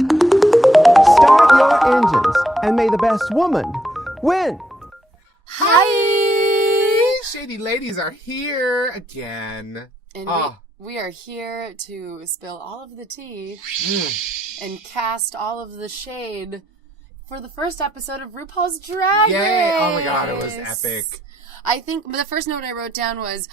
Start your engines, and may the best woman win. Hi! Shady ladies are here again. And we are here to spill all of the tea and cast all of the shade for the first episode of RuPaul's Drag Race. Yay! Oh my god, it was epic. I think the first note I wrote down was,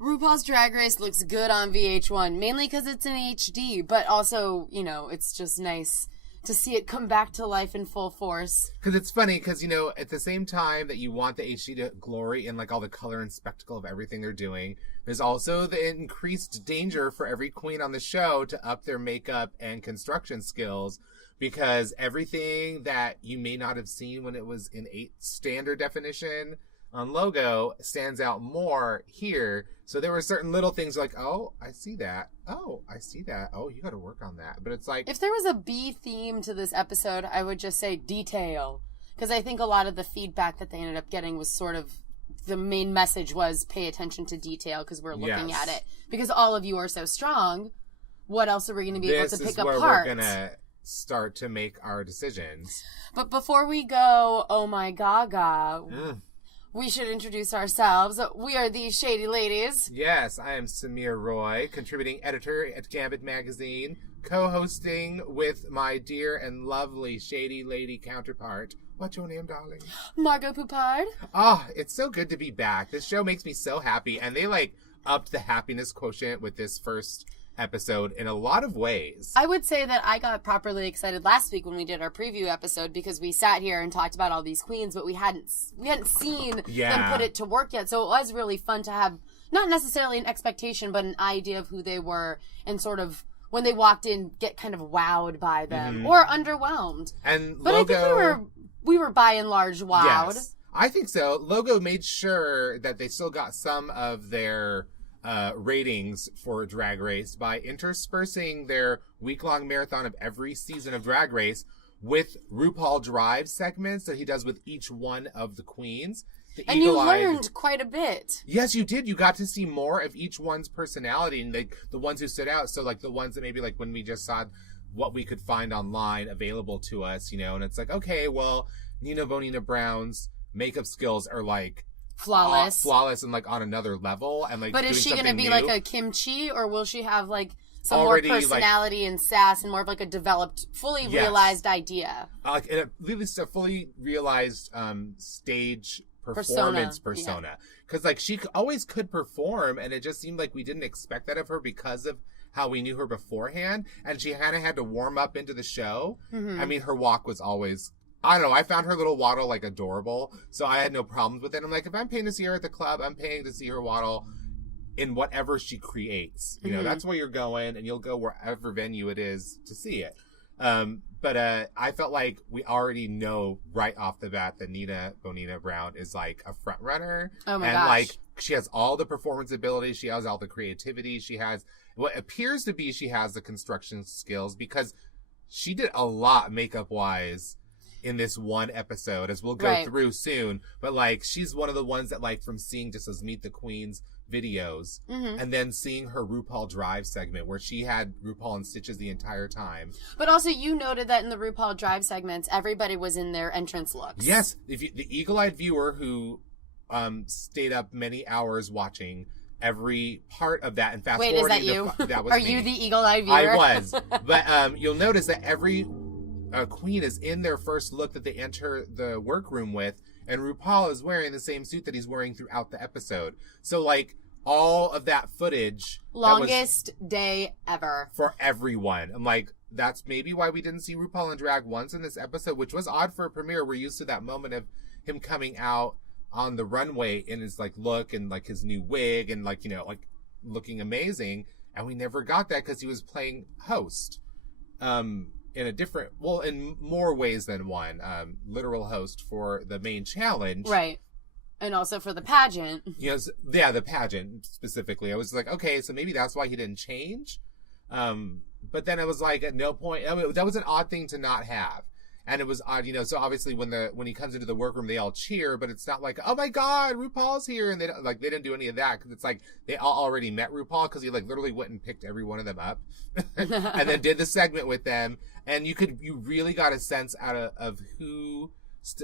RuPaul's Drag Race looks good on VH1, mainly because it's in HD, but also, you know, it's just nice to see it come back to life in full force. Because it's funny, because, you know, at the same time that you want the HD to glory in, like, all the color and spectacle of everything they're doing, there's also the increased danger for every queen on the show to up their makeup and construction skills, because everything that you may not have seen when it was in standard definition on logo stands out more here. So there were certain little things like, oh, I see that. Oh, I see that. Oh, you got to work on that. But it's like, if there was a B theme to this episode, I would just say detail. Because I think a lot of the feedback that they ended up getting was sort of, the main message was pay attention to detail because we're looking at it. Because all of you are so strong, what else are we going to be able to pick apart? This is where we're going to start to make our decisions. But before we go, oh my Gaga, we should introduce ourselves. We are these shady ladies. Yes, I am Samir Roy, contributing editor at Gambit Magazine, co-hosting with my dear and lovely shady lady counterpart. What's your name, darling? Margot Poupard. Oh, it's so good to be back. This show makes me so happy, and they, like, upped the happiness quotient with this first episode in a lot of ways. I would say that I got properly excited last week when we did our preview episode, because we sat here and talked about all these queens, but we hadn't seen them put it to work yet. So it was really fun to have not necessarily an expectation, but an idea of who they were, and sort of when they walked in, get kind of wowed by them or underwhelmed. But I think we were by and large wowed. Yes, I think so. Logo made sure that they still got some of their ratings for Drag Race by interspersing their week-long marathon of every season of Drag Race with RuPaul Drive segments that he does with each one of the queens. And you learned quite a bit. Yes, you did. You got to see more of each one's personality, and the ones who stood out. So, like, the ones that maybe, like, when we just saw what we could find online available to us, you know, and it's like, okay, well, Nina Bonina Brown's makeup skills are, like, flawless and, like, on another level, and, like, but is she gonna be like a Kimchi, or will she have, like, some already, more personality and sass and more of, like, a developed, fully realized idea? Like, at least a fully realized stage performance persona. Because, like, she always could perform, and it just seemed like we didn't expect that of her because of how we knew her beforehand, and she kind of had to warm up into the show. I mean, her walk was always, I don't know, I found her little waddle, like, adorable, so I had no problems with it. I'm like, if I'm paying to see her at the club, I'm paying to see her waddle in whatever she creates. You know, that's where you're going, and you'll go wherever venue it is to see it. But I felt like we already know right off the bat that Nina Bonina Brown is, like, a front runner. Oh my gosh. And, like, she has all the performance ability. She has all the creativity. She has what appears to be she has the construction skills, because she did a lot makeup-wise in this one episode, as we'll go through soon. But, like, she's one of the ones that, like, from seeing just those Meet the Queens videos and then seeing her RuPaul Drive segment where she had RuPaul in stitches the entire time. But also, you noted that in the RuPaul Drive segments, everybody was in their entrance looks. Yes. The eagle-eyed viewer who stayed up many hours watching every part of that and fast forwarding. Wait, is that you? That was Are me. you the eagle-eyed viewer? I was. But you'll notice that every queen is in their first look that they enter the workroom with, and RuPaul is wearing the same suit that he's wearing throughout the episode. So, like, all of that footage. Longest day ever. For everyone. I'm like, that's maybe why we didn't see RuPaul in drag once in this episode, which was odd for a premiere. We're used to that moment of him coming out on the runway in his, like, look and, like, his new wig and, like, you know, like, looking amazing. And we never got that because he was playing host. In a different, well, in more ways than one, literal host for the main challenge. Right. And also for the pageant. Yes, yeah, the pageant specifically. I was like, okay, so maybe that's why he didn't change. But then it was like, at no point, I mean, that was an odd thing to not have. And it was odd, you know, so obviously when he comes into the workroom, they all cheer, but it's not like, oh my God, RuPaul's here. And they didn't do any of that, because it's like, they all already met RuPaul, because he, like, literally went and picked every one of them up and then did the segment with them. And you really got a sense of who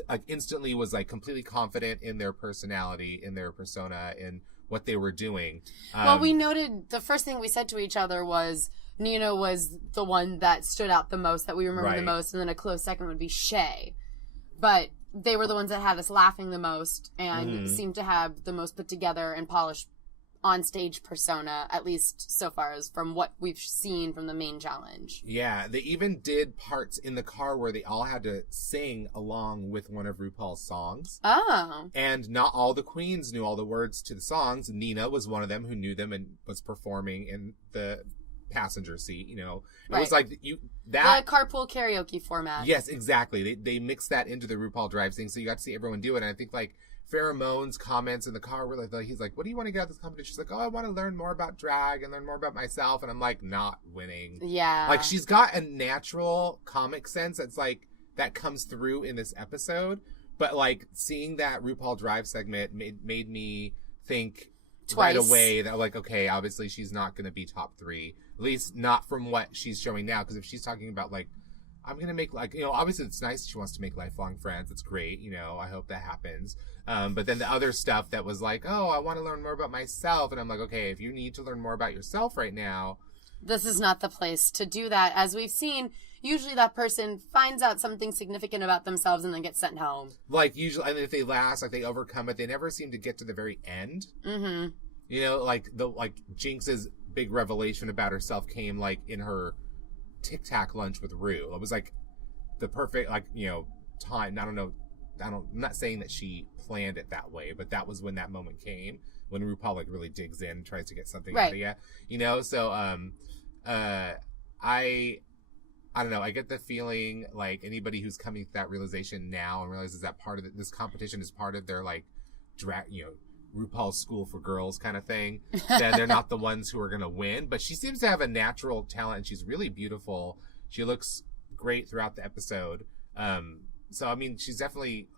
like instantly was like completely confident in their personality, in their persona, in what they were doing. Well, we noted the first thing we said to each other was Nina was the one that stood out the most, that we remember the most, and then a close second would be Shay. But they were the ones that had us laughing the most and seemed to have the most put together and polished on-stage persona, at least so far as from what we've seen from the main challenge. Yeah, they even did parts in the car where they all had to sing along with one of RuPaul's songs. Oh. And not all the queens knew all the words to the songs. Nina was one of them who knew them and was performing in the passenger seat, you know. It was like the carpool karaoke format. Yes, exactly. They mixed that into the RuPaul Drive thing, so you got to see everyone do it. And I think like Pheromone's comments in the car were like, he's like, what do you want to get out of this competition? She's like, oh, I want to learn more about drag and learn more about myself. And I'm like, not winning. Yeah. Like, she's got a natural comic sense that's like, that comes through in this episode. But like, seeing that RuPaul Drive segment made me think right away that like, okay, obviously she's not going to be top 3. At least not from what she's showing now. Because if she's talking about like, I'm going to make like, you know, obviously it's nice she wants to make lifelong friends. It's great. You know, I hope that happens. But then the other stuff that was like, oh, I want to learn more about myself. And I'm like, okay, if you need to learn more about yourself right now. This is not the place to do that. As we've seen, usually that person finds out something significant about themselves and then gets sent home. Like usually, and if they last, like they overcome it, they never seem to get to the very end. Mm-hmm. You know, like Jinx's big revelation about herself came like in her Tic Tac lunch with Rue. It was like the perfect, like, you know, time. I'm not saying that she planned it that way, but that was when that moment came, when RuPaul like really digs in and tries to get something out of you, you know? So, I don't know. I get the feeling like anybody who's coming to that realization now and realizes that part of this competition is part of their like drag, you know, RuPaul's School for Girls kind of thing, then they're not the ones who are going to win. But she seems to have a natural talent, and she's really beautiful. She looks great throughout the episode. So, I mean, she's definitely...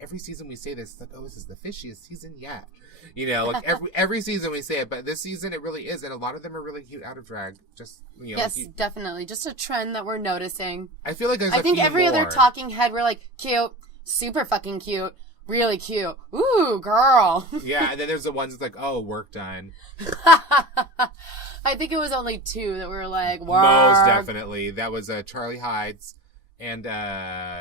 every season we say this, it's like, oh, this is the fishiest season yet. You know, like every season we say it, but this season it really is, and a lot of them are really cute out of drag. Just, you know... Yes, definitely. Just a trend that we're noticing. I feel like there's I think every other talking head, we're like, cute, super fucking cute. Really cute. Ooh, girl. Yeah, and then there's the ones that's like, oh, work done. I think it was only 2 that were like, work. Most definitely. That was Charlie Hides and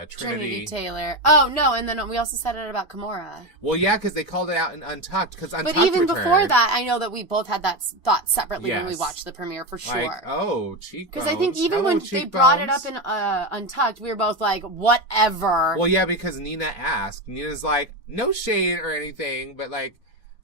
Trinity Taylor. Oh, no, and then we also said it about Kimora. Well, yeah, because they called it out in Untucked, because Untucked But even returned. Before that, I know that we both had that thought separately when we Yes. watched the premiere, for sure. Like, oh, cheekbones. Because I think even Hello, when they brought it up in Untucked, we were both like, whatever. Well, yeah, because Nina asked. Nina's like, no shade or anything, but like,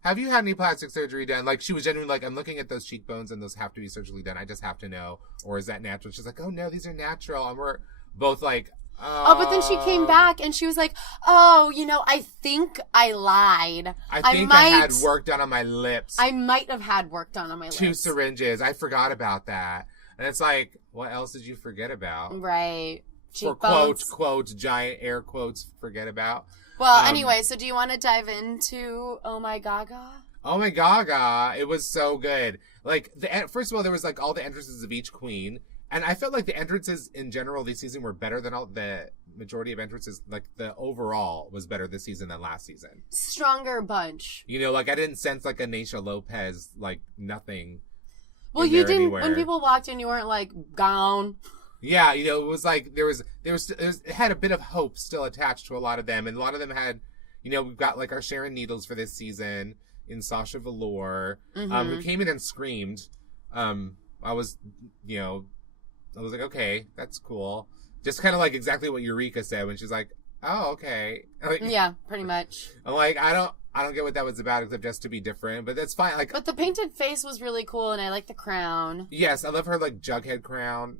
have you had any plastic surgery done? Like, she was genuinely like, I'm looking at those cheekbones and those have to be surgically done. I just have to know. Or is that natural? She's like, oh, no, these are natural. And we're both like, oh, but then she came back and she was like, oh, you know, I think I lied. I think I had work done on my lips. I might have had work done on my lips. 2 syringes. I forgot about that. And it's like, what else did you forget about? Right. Cheekbones. For quotes, giant air quotes, forget about. Well, anyway, so do you want to dive into Oh My Gaga? Oh My Gaga. It was so good. Like, first of all, there was like all the entrances of each queen. And I felt like the entrances in general this season were better than all the majority of entrances. Like, the overall was better this season than last season. Stronger bunch. You know, like, I didn't sense like a Naysha Lopez, like, nothing. Well, you didn't, anywhere. When people walked in, you weren't like, gone. Yeah, you know, it was like, it had a bit of hope still attached to a lot of them. And a lot of them had, you know, we've got like our Sharon Needles for this season in Sasha Velour, who came in and screamed. I was like, okay, that's cool. Just kind of like exactly what Eureka said when she's like, oh, okay. Like, yeah, pretty much. I'm like, I don't get what that was about except just to be different, but that's fine. Like, but the painted face was really cool, and I like the crown. Yes, I love her like Jughead crown.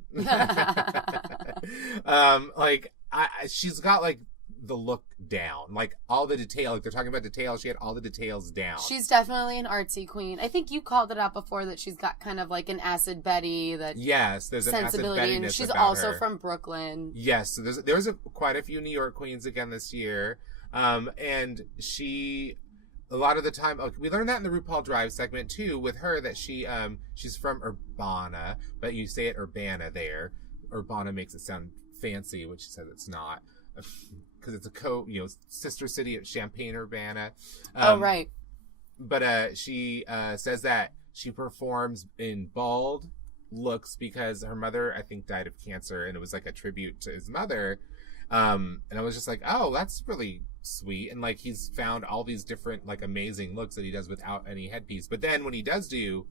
She's got like the look down, like all the detail. Like they're talking about details, she had all the details down. She's definitely an artsy queen. I think you called it out before that she's got kind of like an Acid Betty. That yes, there's an sensibility, acid and she's about also her. From Brooklyn. Yes, so there's quite a few New York queens again this year, and she. A lot of the time, we learned that in the RuPaul Drive segment too with her that she's from Urbana, but you say it Urbana there. Urbana makes it sound fancy, which she says it's not, because it's a sister city of Champaign-Urbana. Right. But she says that she performs in bald looks because her mother, I think, died of cancer, and it was like a tribute to his mother. And I was just like, oh, that's really sweet. And like, he's found all these different like amazing looks that he does without any headpiece. But then when he does do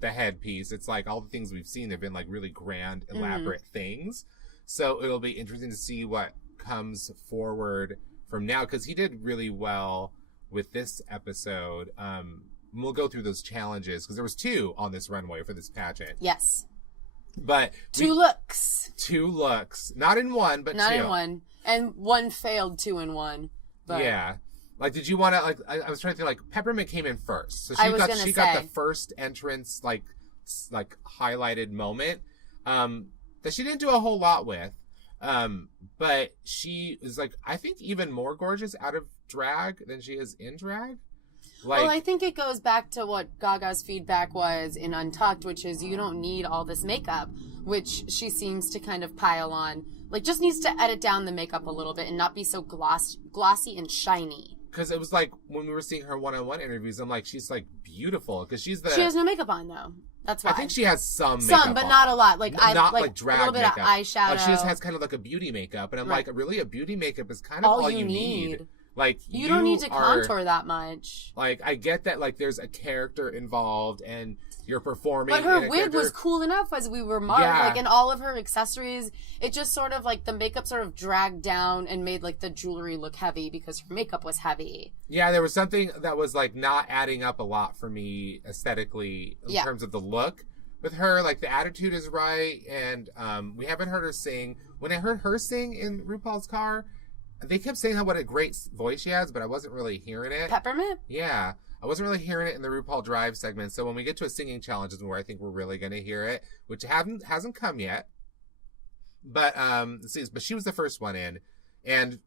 the headpiece, it's like all the things we've seen have been like really grand, elaborate things. So it'll be interesting to see what comes forward from now, because he did really well with this episode. We'll go through those challenges, because there was 2 on this runway for this pageant. Yes. But 2 looks. 2 looks. Not in one, but not 2. Not in one. And one failed 2 in 1. But... Yeah. Like, did you want to, like, I was trying to think, like, Peppermint came in first. So she got the first entrance, like highlighted moment, that she didn't do a whole lot with. But she is, like, I think even more gorgeous out of drag than she is in drag. Like, well, I think it goes back to what Gaga's feedback was in Untucked, which is you don't need all this makeup, which she seems to kind of pile on. Like, just needs to edit down the makeup a little bit and not be so glossy and shiny. Because it was like, when we were seeing her one-on-one interviews, I'm like, she's like beautiful. Because she has no makeup on, though. That's why. I think she has some makeup Some, but on. not a lot. Like, not like drag a little bit makeup. of eyeshadow. Like, she just has kind of like a beauty makeup. And I'm like, really, a beauty makeup is kind of all you need. Like, you don't need to contour that much. Like, I get that, like, there's a character involved and you're performing. But her wig was cool enough as we were marked. Yeah. Like, and all of her accessories, it just sort of, like, the makeup sort of dragged down and made, like, the jewelry look heavy because her makeup was heavy. Yeah, there was something that was, like, not adding up a lot for me aesthetically in terms of the look. With her, like, the attitude is right, and we haven't heard her sing. When I heard her sing in RuPaul's car, they kept saying what a great voice she has, but I wasn't really hearing it. Peppermint? Yeah. I wasn't really hearing it in the RuPaul Drive segment. So when we get to a singing challenge is where I think we're really going to hear it, which hasn't come yet. But she was the first one in, and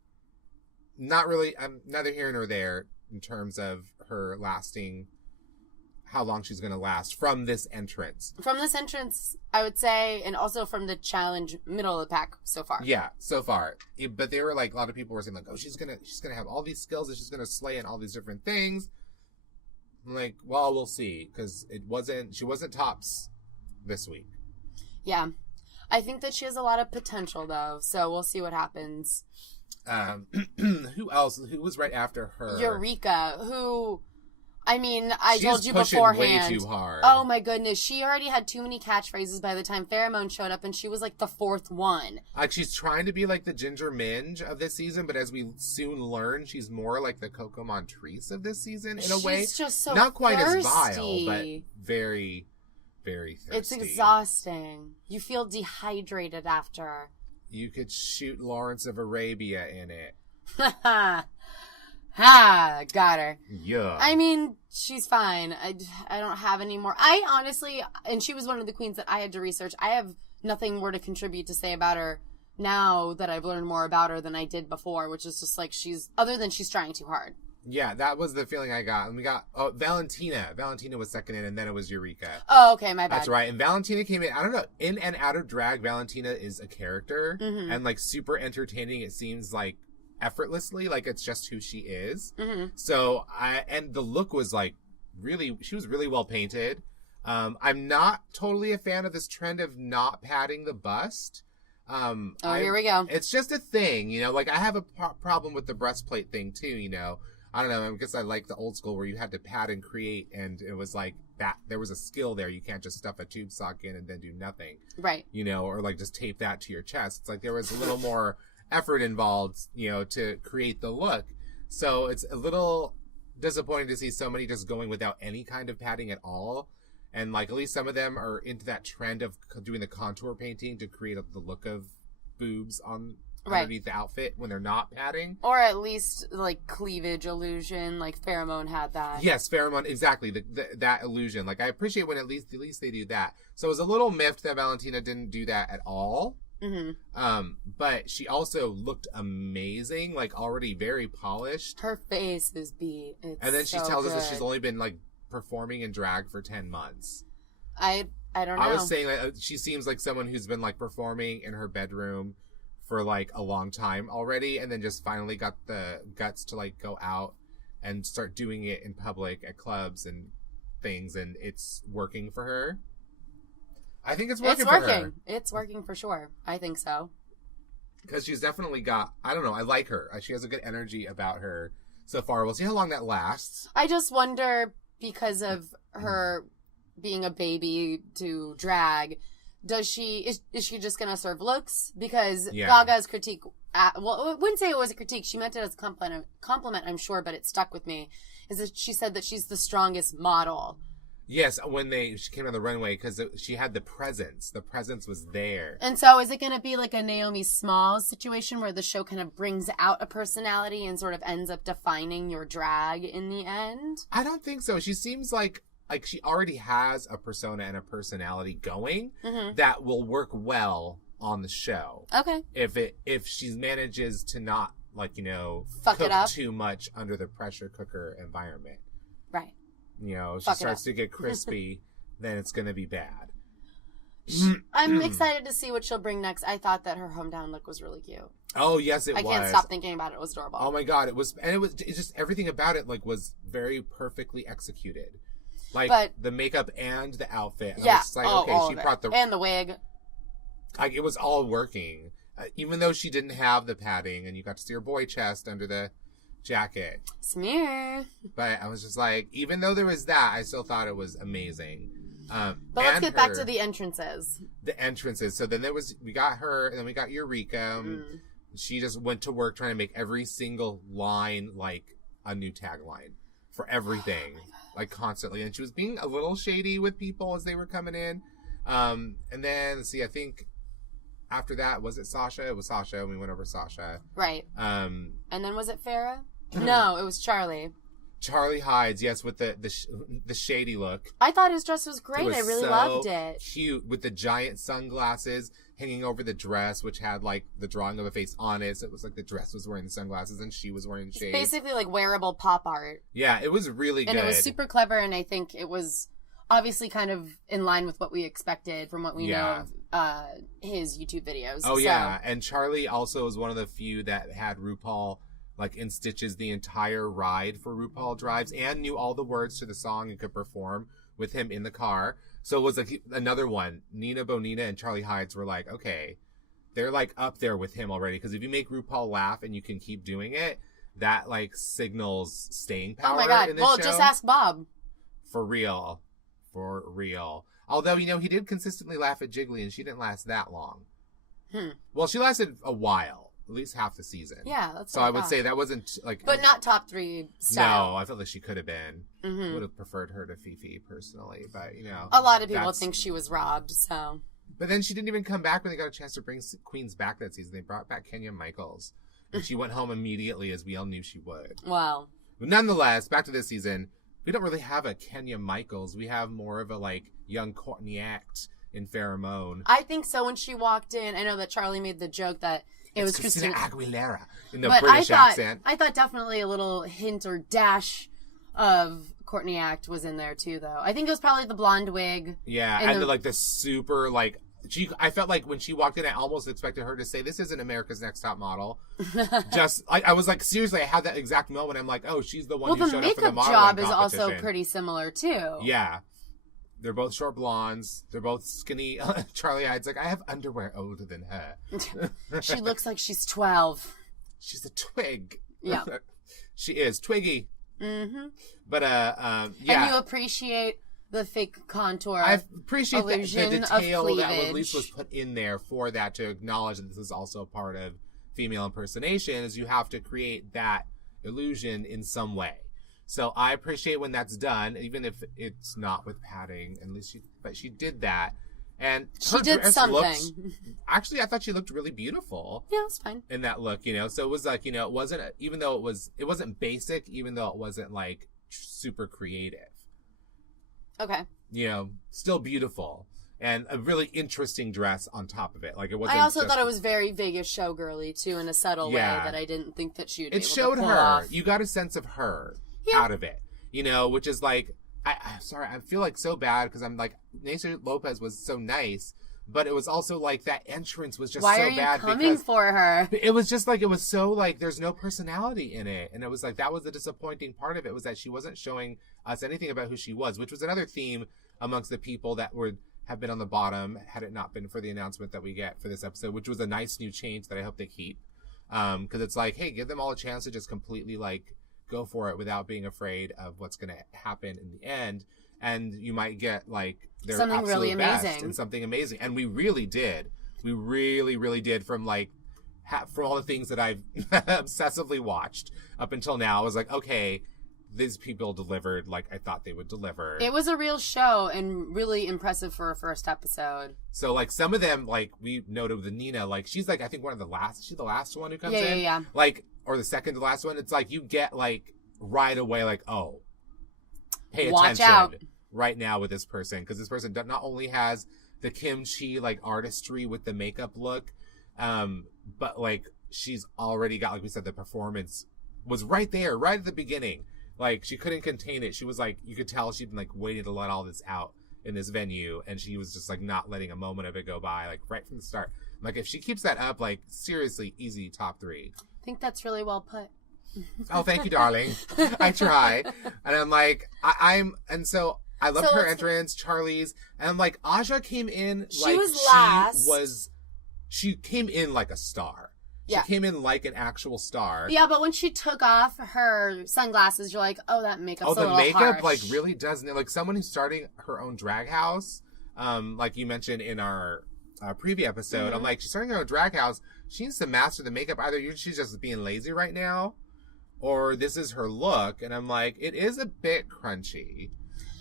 not really. I'm neither here nor there in terms of her lasting. How long she's going to last from this entrance. From this entrance, I would say, and also from the challenge middle of the pack so far. Yeah, so far. But they were like, a lot of people were saying like, oh, she's gonna have all these skills and she's gonna slay in all these different things. I'm like, well, we'll see, because she wasn't tops this week. Yeah. I think that she has a lot of potential though, so we'll see what happens. Who else? Who was right after her? Eureka, who... I mean, I told you pushing beforehand. Way too hard. Oh my goodness, she already had too many catchphrases by the time Pheromone showed up, and she was like the 4th one. Like, she's trying to be like the Ginger Minge of this season, but as we soon learn, she's more like the Coco Montrese of this season in a way. She's just so not quite thirsty. As vile, but very, very thirsty. It's exhausting. You feel dehydrated after. You could shoot Lawrence of Arabia in it. Ha! Got her. Yeah. I mean, she's fine. I don't have any more. I honestly, and she was one of the queens that I had to research. I have nothing more to contribute to say about her now that I've learned more about her than I did before, which is just like other than she's trying too hard. Yeah, that was the feeling I got. And we got Valentina. Valentina was second in, and then it was Eureka. Oh, okay, my bad. That's right. And Valentina came in. I don't know. In and out of drag, Valentina is a character and like super entertaining. It seems like effortlessly, like it's just who she is. So and the look was like she was really well painted. I'm not totally a fan of this trend of not padding the bust. Here we go. It's just a thing, you know, like I have a problem with the breastplate thing too, you know. I don't know, I guess I like the old school where you had to pad and create, and it was like that. There was a skill there. You can't just stuff a tube sock in and then do nothing. Right. You know, or like just tape that to your chest. It's like there was a little more effort involved, you know, to create the look. So it's a little disappointing to see so many just going without any kind of padding at all. And like at least some of them are into that trend of doing the contour painting to create the look of boobs underneath the outfit when they're not padding. Or at least like cleavage illusion, like Pheromone had that. Yes, Pheromone, exactly, that illusion. Like I appreciate when at least they do that. So it was a little miffed that Valentina didn't do that at all. But she also looked amazing, like already very polished. Her face is beat. It's and then she so tells good. us that she's only been like performing in drag for 10 months. I I don't know. I was saying that she seems like someone who's been like performing in her bedroom for like a long time already, and then just finally got the guts to like go out and start doing it in public at clubs and things, and it's working for her. I think it's working for her. It's working for sure. I think so. Because she's definitely got, I don't know, I like her. She has a good energy about her so far. We'll see how long that lasts. I just wonder, because of her being a baby to drag, is she just going to serve looks? Because Gaga's critique, well, I wouldn't say it was a critique. She meant it as a compliment, I'm sure, but it stuck with me. Is that she said that she's the strongest model. Yes, when she came on the runway, because she had the presence. The presence was there. And so is it going to be like a Naomi Smalls situation where the show kind of brings out a personality and sort of ends up defining your drag in the end? I don't think so. She seems like she already has a persona and a personality going that will work well on the show. Okay. If she manages to not, like, you know, fuck it up too much under the pressure cooker environment. Right. You know, she starts to get crispy, then it's going to be bad. I'm excited to see what she'll bring next. I thought that her hometown look was really cute. Oh, yes, I can't stop thinking about it. It was adorable. Oh, my God. It's just everything about it, like, was very perfectly executed. Like, the makeup and the outfit. And I was like, okay, she brought and the wig. Like, it was all working. Even though she didn't have the padding, and you got to see her boy chest under the jacket. Smear. But I was just like, even though there was that, I still thought it was amazing. But let's get back to the entrances. The entrances. So then we got her, and then we got Eureka. She just went to work trying to make every single line like a new tagline for everything, like constantly. And she was being a little shady with people as they were coming in. And then, let's see, I think after that, was it Sasha? It was Sasha, and we went over Sasha. Right. And then was it Farrah? No, it was Charlie. Charlie Hides, yes, with the shady look. I thought his dress was great. I really loved it. Cute, with the giant sunglasses hanging over the dress, which had like the drawing of a face on it. So it was like the dress was wearing the sunglasses and she was wearing shades. It's basically like wearable pop art. Yeah, it was really good. And it was super clever, and I think it was obviously kind of in line with what we expected from what we know of his YouTube videos. Oh, yeah. And Charlie also is one of the few that had RuPaul like in stitches the entire ride for RuPaul Drives and knew all the words to the song and could perform with him in the car. So it was like another one. Nina Bonina and Charlie Hides were like, okay, they're like up there with him already. Because if you make RuPaul laugh and you can keep doing it, that like signals staying power. Oh my God. In this well, show. Just ask Bob. For real. For real. Although, you know, he did consistently laugh at Jiggly and she didn't last that long. Well, she lasted a while. At least half the season. Yeah, that's so I would say that wasn't like... But not top 3 style. No, I felt like she could have been. Would have preferred her to Fifi, personally. But, you know... A lot of people think she was robbed, so... But then she didn't even come back when they got a chance to bring queens back that season. They brought back Kenya Michaels. And she went home immediately, as we all knew she would. Wow. But nonetheless, back to this season, we don't really have a Kenya Michaels. We have more of a, like, young Courtney Act in Pheromone. I think so. When she walked in, I know that Charlie made the joke that... It was Christina Aguilera in the British accent. I thought definitely a little hint or dash of Courtney Act was in there too, though. I think it was probably the blonde wig. Yeah, and the super like. I felt like when she walked in, I almost expected her to say, "This isn't America's Next Top Model." I was like, seriously, I had that exact moment. I'm like, oh, she's the one who showed up for the modeling competition. Well, the makeup job is also pretty similar too. Yeah. They're both short blondes. They're both skinny. Charlie Hides like, I have underwear older than her. She looks like she's 12. She's a twig. Yeah. She is. Twiggy. But, yeah. And you appreciate the fake contour. I appreciate the detail that cleavage. at least was put in there for that to acknowledge that this is also part of female impersonation, is you have to create that illusion in some way. So I appreciate when that's done, even if it's not with padding. At least she did that, and she did something. Actually, I thought she looked really beautiful. Yeah, it's fine in that look. You know, so it was like, you know, it wasn't even though it wasn't basic, even though it wasn't like super creative. Okay. You know, still beautiful. And a really interesting dress on top of it. Like, it wasn't. I also thought it was very Vegas showgirly too, in a subtle way that I didn't think that she would. It showed her. You got a sense of her out of it, you know, which is like, I'm sorry, I feel like so bad because I'm like, Nancy Lopez was so nice, but it was also like that entrance was just so bad. Why are you coming for her? It was just like, it was so like, there's no personality in it. And it was like, that was the disappointing part of it, was that she wasn't showing us anything about who she was, which was another theme amongst the people that would have been on the bottom had it not been for the announcement that we get for this episode, which was a nice new change that I hope they keep. Because it's like, hey, give them all a chance to just completely like go for it without being afraid of what's going to happen in the end. And you might get like their something absolute really best amazing. and something amazing. And we really did. We really, really did from like, from all the things that I've obsessively watched up until now. I was like, okay, these people delivered like I thought they would deliver. It was a real show and really impressive for a first episode. So like some of them, like we noted with Nina, like she's like, I think one of the last, she's the last one who comes in. Yeah. Like, or the second to last one. It's like you get like right away, like, oh, pay Watch attention out. right now with this person. Because this person not only has the kimchi like artistry with the makeup look, but like she's already got, like we said, the performance was right there, right at the beginning. Like, she couldn't contain it. She was like, you could tell she'd been like waiting to let all this out in this venue. And she was just like not letting a moment of it go by, like right from the start. Like, if she keeps that up, like seriously, easy top 3. I think that's really well put. Oh, thank you, darling. I try. And I'm like, and so I loved her entrance, Charlie's. And I'm like, Aja came in like was last. She came in like a star. She came in like an actual star. Yeah, but when she took off her sunglasses, you're like, oh, that makeup's a little makeup harsh. like really does, like someone who's starting her own drag house, like you mentioned in our preview episode. I'm like, she's starting her own drag house. She needs to master the makeup. Either she's just being lazy right now, or this is her look. And I'm like, it is a bit crunchy.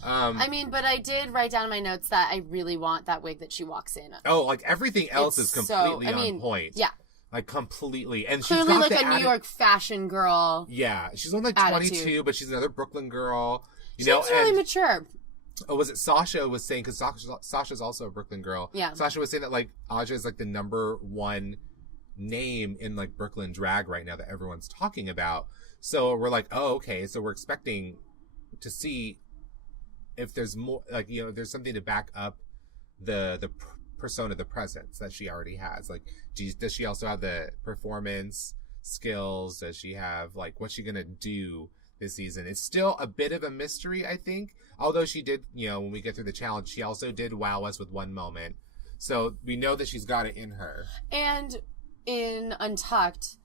I mean, but I did write down in my notes that I really want that wig that she walks in. Oh, like everything else is completely on point. Yeah. Like completely. And clearly she's got like a New York fashion girl. Yeah. She's only like 22, but she's another Brooklyn girl. She's really mature. Oh, was it Sasha was saying, because Sasha's also a Brooklyn girl. Yeah. Sasha was saying that like Aja is like the #1 name in like Brooklyn drag right now that everyone's talking about. So we're like, oh, okay. So we're expecting to see if there's more, like, you know, there's something to back up the persona, the presence that she already has. Like, does she also have the performance skills? Does she have like, what's she gonna do this season? It's still a bit of a mystery, I think. Although she did, you know, when we get through the challenge, she also did wow us with one moment. So we know that she's got it in her. And in Untucked,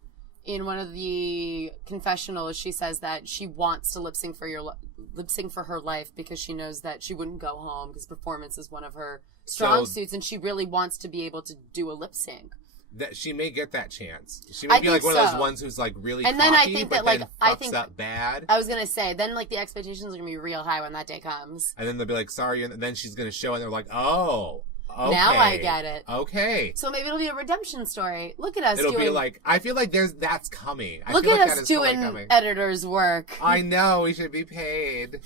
in one of the confessionals, she says that she wants to lip sync for her life because she knows that she wouldn't go home because performance is one of her strong suits, and she really wants to be able to do a lip sync. That she may get that chance. She may be like one of those ones who's like really cocky, then I think but that like then I fucks think up bad. I was gonna say then like the expectations are gonna be real high when that day comes. And then they'll be like, sorry, and then she's gonna show, and they're like, oh. Okay. Now I get it. Okay. So maybe it'll be a redemption story. Look at us. It'll be like, I feel like that's coming. Look at us doing editor's work. I know, we should be paid.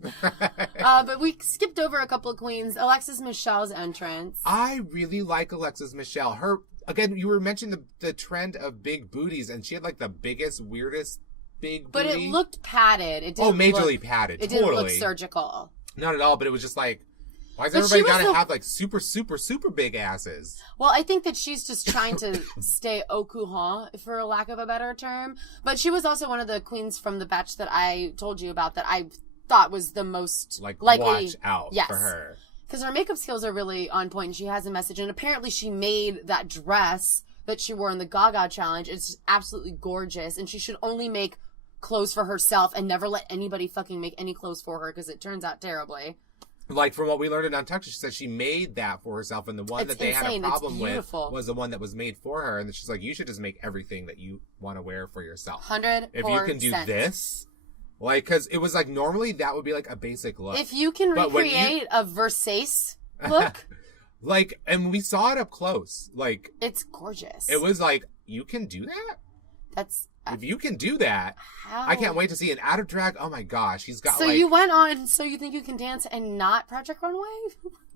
But we skipped over a couple of queens. Alexis Michelle's entrance. I really like Alexis Michelle. Her, again, you were mentioning the trend of big booties, and she had like the biggest, weirdest big booty. But it looked padded. It didn't majorly padded. It didn't look surgical. Not at all, but it was just like, why does everybody gotta have like super, super, super big asses? Well, I think that she's just trying to stay au courant, for a lack of a better term. But she was also one of the queens from the batch that I told you about that I thought was the most likely. Watch out for her. Because her makeup skills are really on point, and she has a message. And apparently she made that dress that she wore in the Gaga challenge. It's absolutely gorgeous, and she should only make clothes for herself and never let anybody fucking make any clothes for her because it turns out terribly. Like, from what we learned in Untucked, she said she made that for herself, and the one that they had a problem with was the one that was made for her. And she's like, you should just make everything that you want to wear for yourself. 100%. If you can do this, like, because it was like, normally that would be like a basic look. If you can recreate a Versace look. Like, and we saw it up close. Like, it's gorgeous. It was like, you can do that? If you can do that, how? I can't wait to see an out of drag. Oh my gosh, he's got So you went on, so you think you can dance and not Project Runway?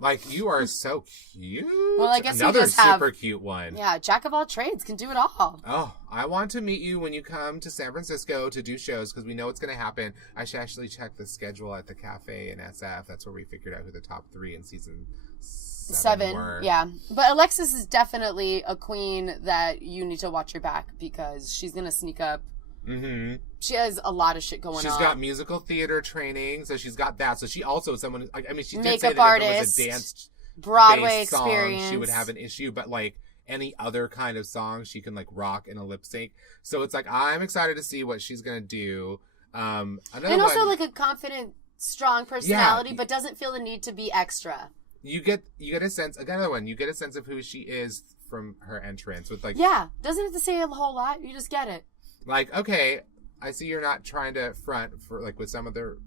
Like, you are so cute. Well, I guess another you just have, super cute one. Yeah, jack of all trades, can do it all. Oh, I want to meet you when you come to San Francisco to do shows because we know it's going to happen. I should actually check the schedule at the cafe in SF. That's where we figured out who the top 3 in season 7 were. Yeah. But Alexis is definitely a queen that you need to watch your back because she's going to sneak up. Mm-hmm. She has a lot of shit going on. She's got musical theater training, so she's got that. So she also is someone. I mean, she did makeup say that artist, if it was a dance Broadway experience, song, she would have an issue. But like any other kind of song, she can like rock in a lip sync. So it's like I'm excited to see what she's gonna do. And also like a confident, strong personality, but doesn't feel the need to be extra. You get a sense. Another one. You get a sense of who she is from her entrance with like. Yeah, doesn't have to say a whole lot. You just get it. Like, okay, I see you're not trying to front for like with some other,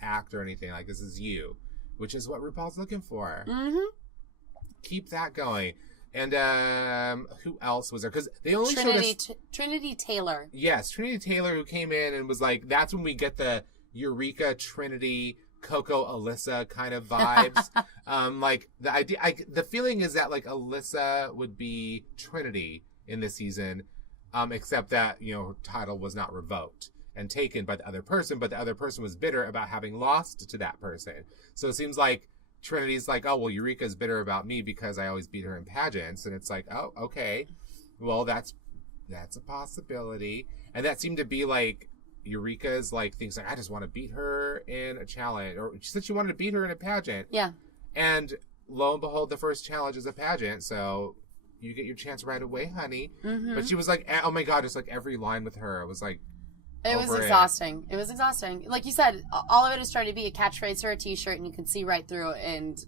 act or anything. Like, this is you, which is what RuPaul's looking for. Mm-hmm. Keep that going. And who else was there? Because they only showed us Trinity Taylor. Yes, Trinity Taylor, who came in and was like, that's when we get the Eureka, Trinity, Coco, Alyssa kind of vibes. Like the idea, the feeling is that like Alyssa would be Trinity in this season. Except that, her title was not revoked and taken by the other person, but the other person was bitter about having lost to that person. So it seems like Trinity's like, oh, well, Eureka's bitter about me because I always beat her in pageants. And it's like, oh, okay. Well, that's a possibility. And that seemed to be like Eureka's like things like, I just want to beat her in a challenge. Or she said she wanted to beat her in a pageant. Yeah. And lo and behold, the first challenge is a pageant. So you get your chance right away, honey. Mm-hmm. But she was like, oh my God, just like every line with her, I was like, it was exhausting. It was exhausting. Like you said, all of it is trying to be a catchphrase or a t-shirt, and you can see right through it, and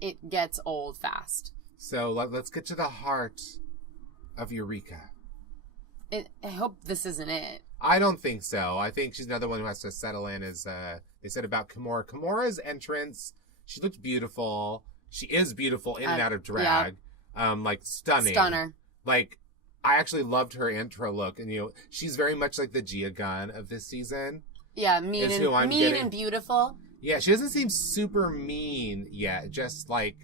it gets old fast. So let's get to the heart of Eureka. I hope this isn't it. I don't think so. I think she's another one who has to settle in, as they said about Kimora. Kimora's entrance, she looked beautiful. She is beautiful in and out of drag. Yeah. Like stunning. Stunner. Like, I actually loved her intro look, and she's very much like the Gia Gunn of this season. Yeah, mean and beautiful. Yeah, she doesn't seem super mean yet. Just like,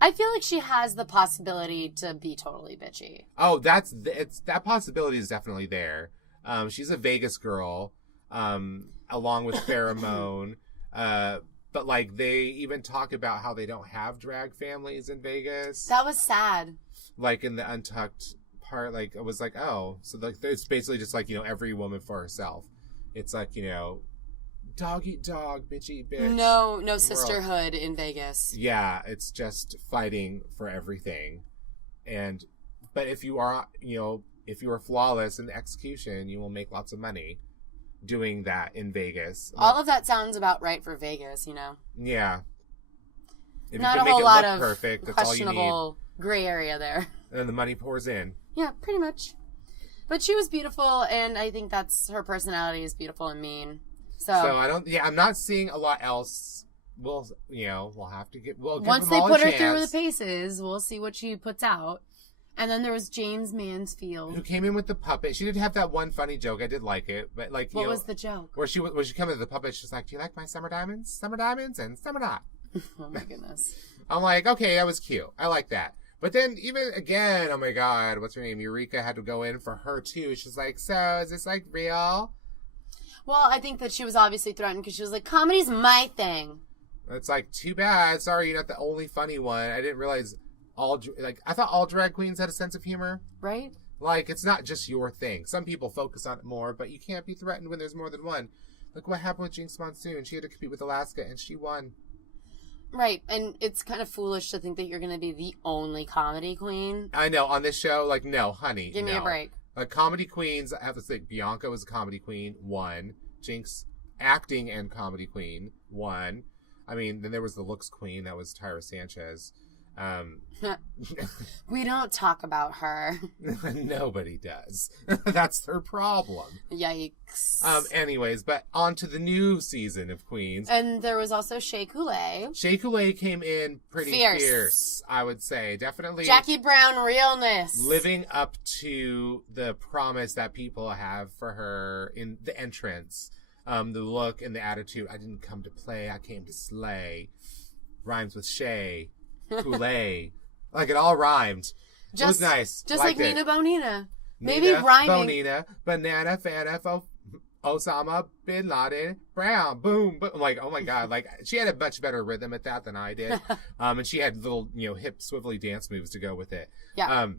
I feel like she has the possibility to be totally bitchy. Oh, that possibility is definitely there. She's a Vegas girl, along with Pheromone. But like, they even talk about how they don't have drag families in Vegas. That was sad. Like in the Untucked part, like it was like, oh, so like it's basically just like every woman for herself. It's like dog eat dog, bitch eat bitch. No sisterhood in Vegas. Yeah, it's just fighting for everything. But if you are flawless in execution, you will make lots of money doing that in Vegas. All of that sounds about right for Vegas, Yeah. If not you can a whole make it lot look of perfect, that's all you need. questionable gray area there. And then the money pours in. Yeah, pretty much. But she was beautiful, and I think her personality is beautiful and mean. So I'm not seeing a lot else. We'll have to once they put her through the paces, we'll see what she puts out. And then there was James Mansfield, who came in with the puppet. She did have that one funny joke. I did like it, but like, what was the joke? Where she came with the puppet, she's like, "Do you like my summer diamonds and summer not?" Oh my goodness! I'm like, okay, that was cute. I like that. But then even again, oh my God, what's her name? Eureka had to go in for her too. She's like, so is this like real? Well, I think that she was obviously threatened because she was like, comedy's my thing. It's like, too bad. Sorry, you're not the only funny one. I didn't realize I thought all drag queens had a sense of humor. Right? Like, it's not just your thing. Some people focus on it more, but you can't be threatened when there's more than one. Look what happened with Jinx Monsoon. She had to compete with Alaska, and she won. Right, and it's kind of foolish to think that you're going to be the only comedy queen. I know, on this show, like, no, honey. Give me a break. Like, comedy queens, I have to say, Bianca was a comedy queen, won. Jinx, acting and comedy queen, won. I mean, then there was the looks queen, that was Tyra Sanchez. We don't talk about her. Nobody does. That's their problem. Yikes. Anyways, but on to the new season of Queens. And there was also Shea Coulee. Shea Coulee came in pretty fierce, I would say. Definitely. Jackie Brown realness. Living up to the promise that people have for her in the entrance. The look and the attitude. I didn't come to play, I came to slay. Rhymes with Shea Coulee. Like, it all rhymed. It was nice. Just like Nina Bonina. Maybe Nina rhyming. Bonina, Banana, Osama Bin Laden, Brown, boom, boom. I'm like, oh my God. Like, she had a much better rhythm at that than I did. And she had little, hip, swivelly dance moves to go with it. Yeah.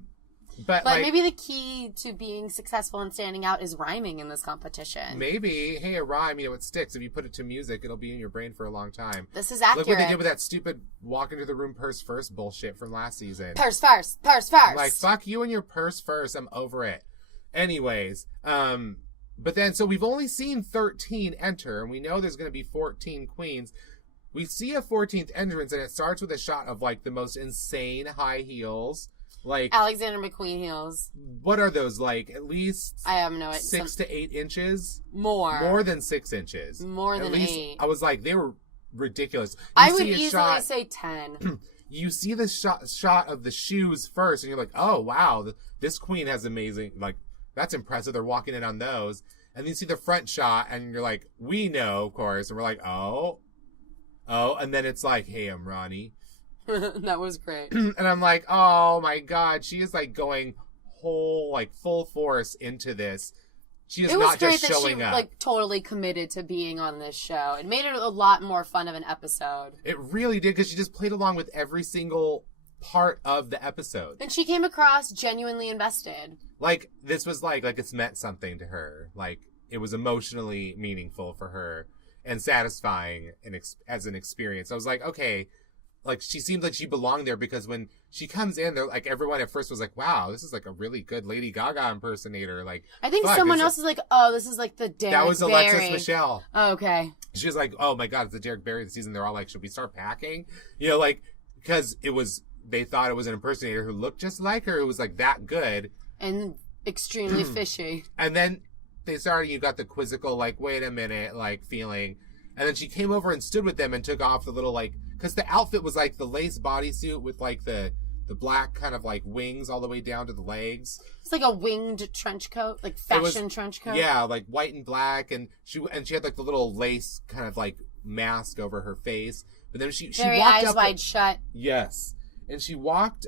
But like, maybe the key to being successful and standing out is rhyming in this competition. Maybe. Hey, a rhyme, it sticks. If you put it to music, it'll be in your brain for a long time. This is accurate. Look what they did with that stupid walk into the room purse first bullshit from last season. Purse first. Purse first. I'm like, fuck you and your purse first. I'm over it. Anyways, but then, so we've only seen 13 enter, and we know there's going to be 14 queens. We see a 14th entrance, and it starts with a shot of, like, the most insane high heels. Like Alexander McQueen heels. What are those, like, at least I have no idea. 6 to 8 inches? More than 6 inches. More than at least, 8. I was like, they were ridiculous. I would easily say 10. You see the shot of the shoes first, and you're like, oh, wow, this queen has amazing, like, that's impressive. They're walking in on those. And then you see the front shot, and you're like, we know, of course. And we're like, oh. And then it's like, hey, I'm Ronnie. That was great. And I'm like, oh my God, she is like going full force into this. She is not just showing up. Like, totally committed to being on this show. It made it a lot more fun of an episode. It really did, because she just played along with every single part of the episode. And she came across genuinely invested. Like, this was like it's meant something to her. Like, it was emotionally meaningful for her and satisfying as an experience. I was like, okay. Like, she seemed like she belonged there, because when she comes in, they're like, everyone at first was like, wow, this is like a really good Lady Gaga impersonator. Like, I think someone else is like, oh, this is like the Derek That was Alexis Barry. Michelle. Oh, okay. She was like, oh my God, it's the Derek Barry of the season. They're all like, should we start packing? Like, because they thought it was an impersonator who looked just like her, who was like that good. And extremely fishy. And then you got the quizzical, like, wait a minute, like, feeling. And then she came over and stood with them and took off the little, like, because the outfit was like the lace bodysuit with like the black kind of like wings all the way down to the legs. It's like a winged trench coat, like fashion trench coat. Yeah, like white and black, and she had like the little lace kind of like mask over her face. But then she very walked eyes up wide shut. Yes. And she walked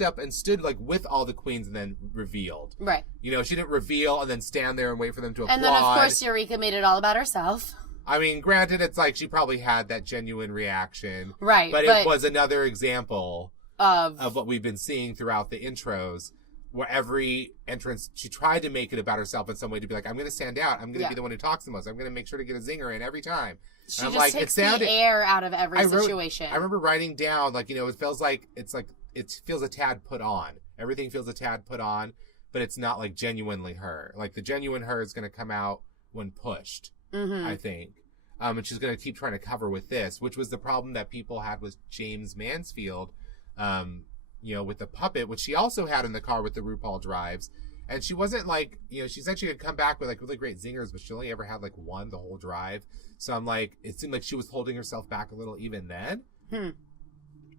up and stood like with all the queens and then revealed. Right. She didn't reveal and then stand there and wait for them to applaud. And then of course Eureka made it all about herself. I mean, granted, it's like she probably had that genuine reaction. Right. But it was another example of what we've been seeing throughout the intros, where every entrance, she tried to make it about herself in some way, to be like, I'm going to stand out. I'm going to be the one who talks the most. I'm going to make sure to get a zinger in every time. She just takes the air out of every situation. I remember writing down, like, it feels like, it feels a tad put on. Everything feels a tad put on, but it's not like genuinely her. Like, the genuine her is going to come out when pushed. Mm-hmm. I think. And she's going to keep trying to cover with this, which was the problem that people had with James Mansfield, with the puppet, which she also had in the car with the RuPaul drives. And she wasn't like, she said she could come back with like really great zingers, but she only ever had like one the whole drive. So I'm like, it seemed like she was holding herself back a little even then.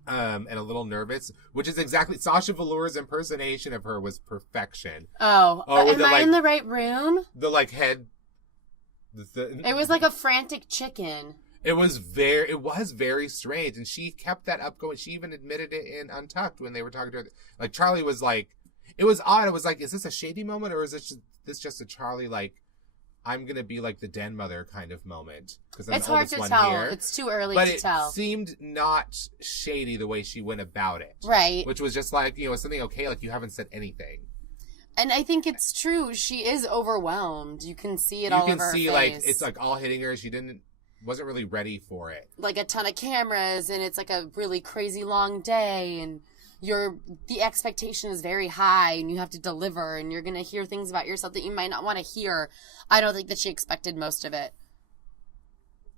And a little nervous, which is exactly Sasha Velour's impersonation of her was perfection. Oh, am I in the right room? The like head. It was like a frantic chicken. It was very strange, and she kept that up going. She even admitted it in Untucked when they were talking to her. Like, Charlie was like, it was odd. It was like, is this a shady moment, or is this just a Charlie, like, I'm gonna be like the den mother kind of moment? Because it's hard to tell. Here. It's too early to tell. But it seemed not shady the way she went about it. Right. Which was just like, is something okay? Like, you haven't said anything. And I think it's true. She is overwhelmed. You can see it all over her face. You can see, like, it's like all hitting her. She wasn't really ready for it. Like a ton of cameras, and it's like a really crazy long day, and the expectation is very high, and you have to deliver, and you're going to hear things about yourself that you might not want to hear. I don't think that she expected most of it.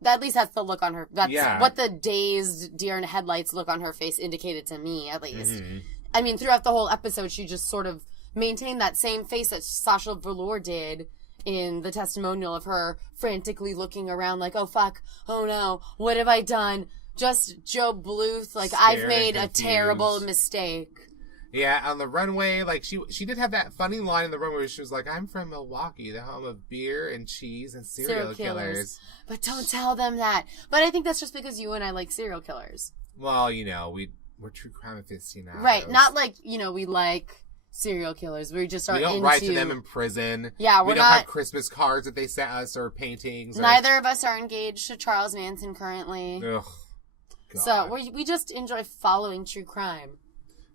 At least that's the look on her. That's what the dazed deer in headlights look on her face indicated to me, at least. Mm-hmm. I mean, throughout the whole episode, she just sort of maintained that same face that Sasha Velour did in the testimonial of her frantically looking around like, oh, fuck, oh, no, what have I done? Just Joe Bluth, like, I've made a terrible mistake. Yeah, on the runway, like, she did have that funny line in the runway where she was like, I'm from Milwaukee, the home of beer and cheese and serial killers. But don't tell them that. But I think that's just because you and I like serial killers. Well, you know, we're true crime aficionados. Right, not like, you know, we like serial killers. We just are into... We don't write to them in prison. Yeah, we don't have Christmas cards that they sent us or paintings. Neither of us are engaged to Charles Manson currently. Ugh, God. So we just enjoy following true crime.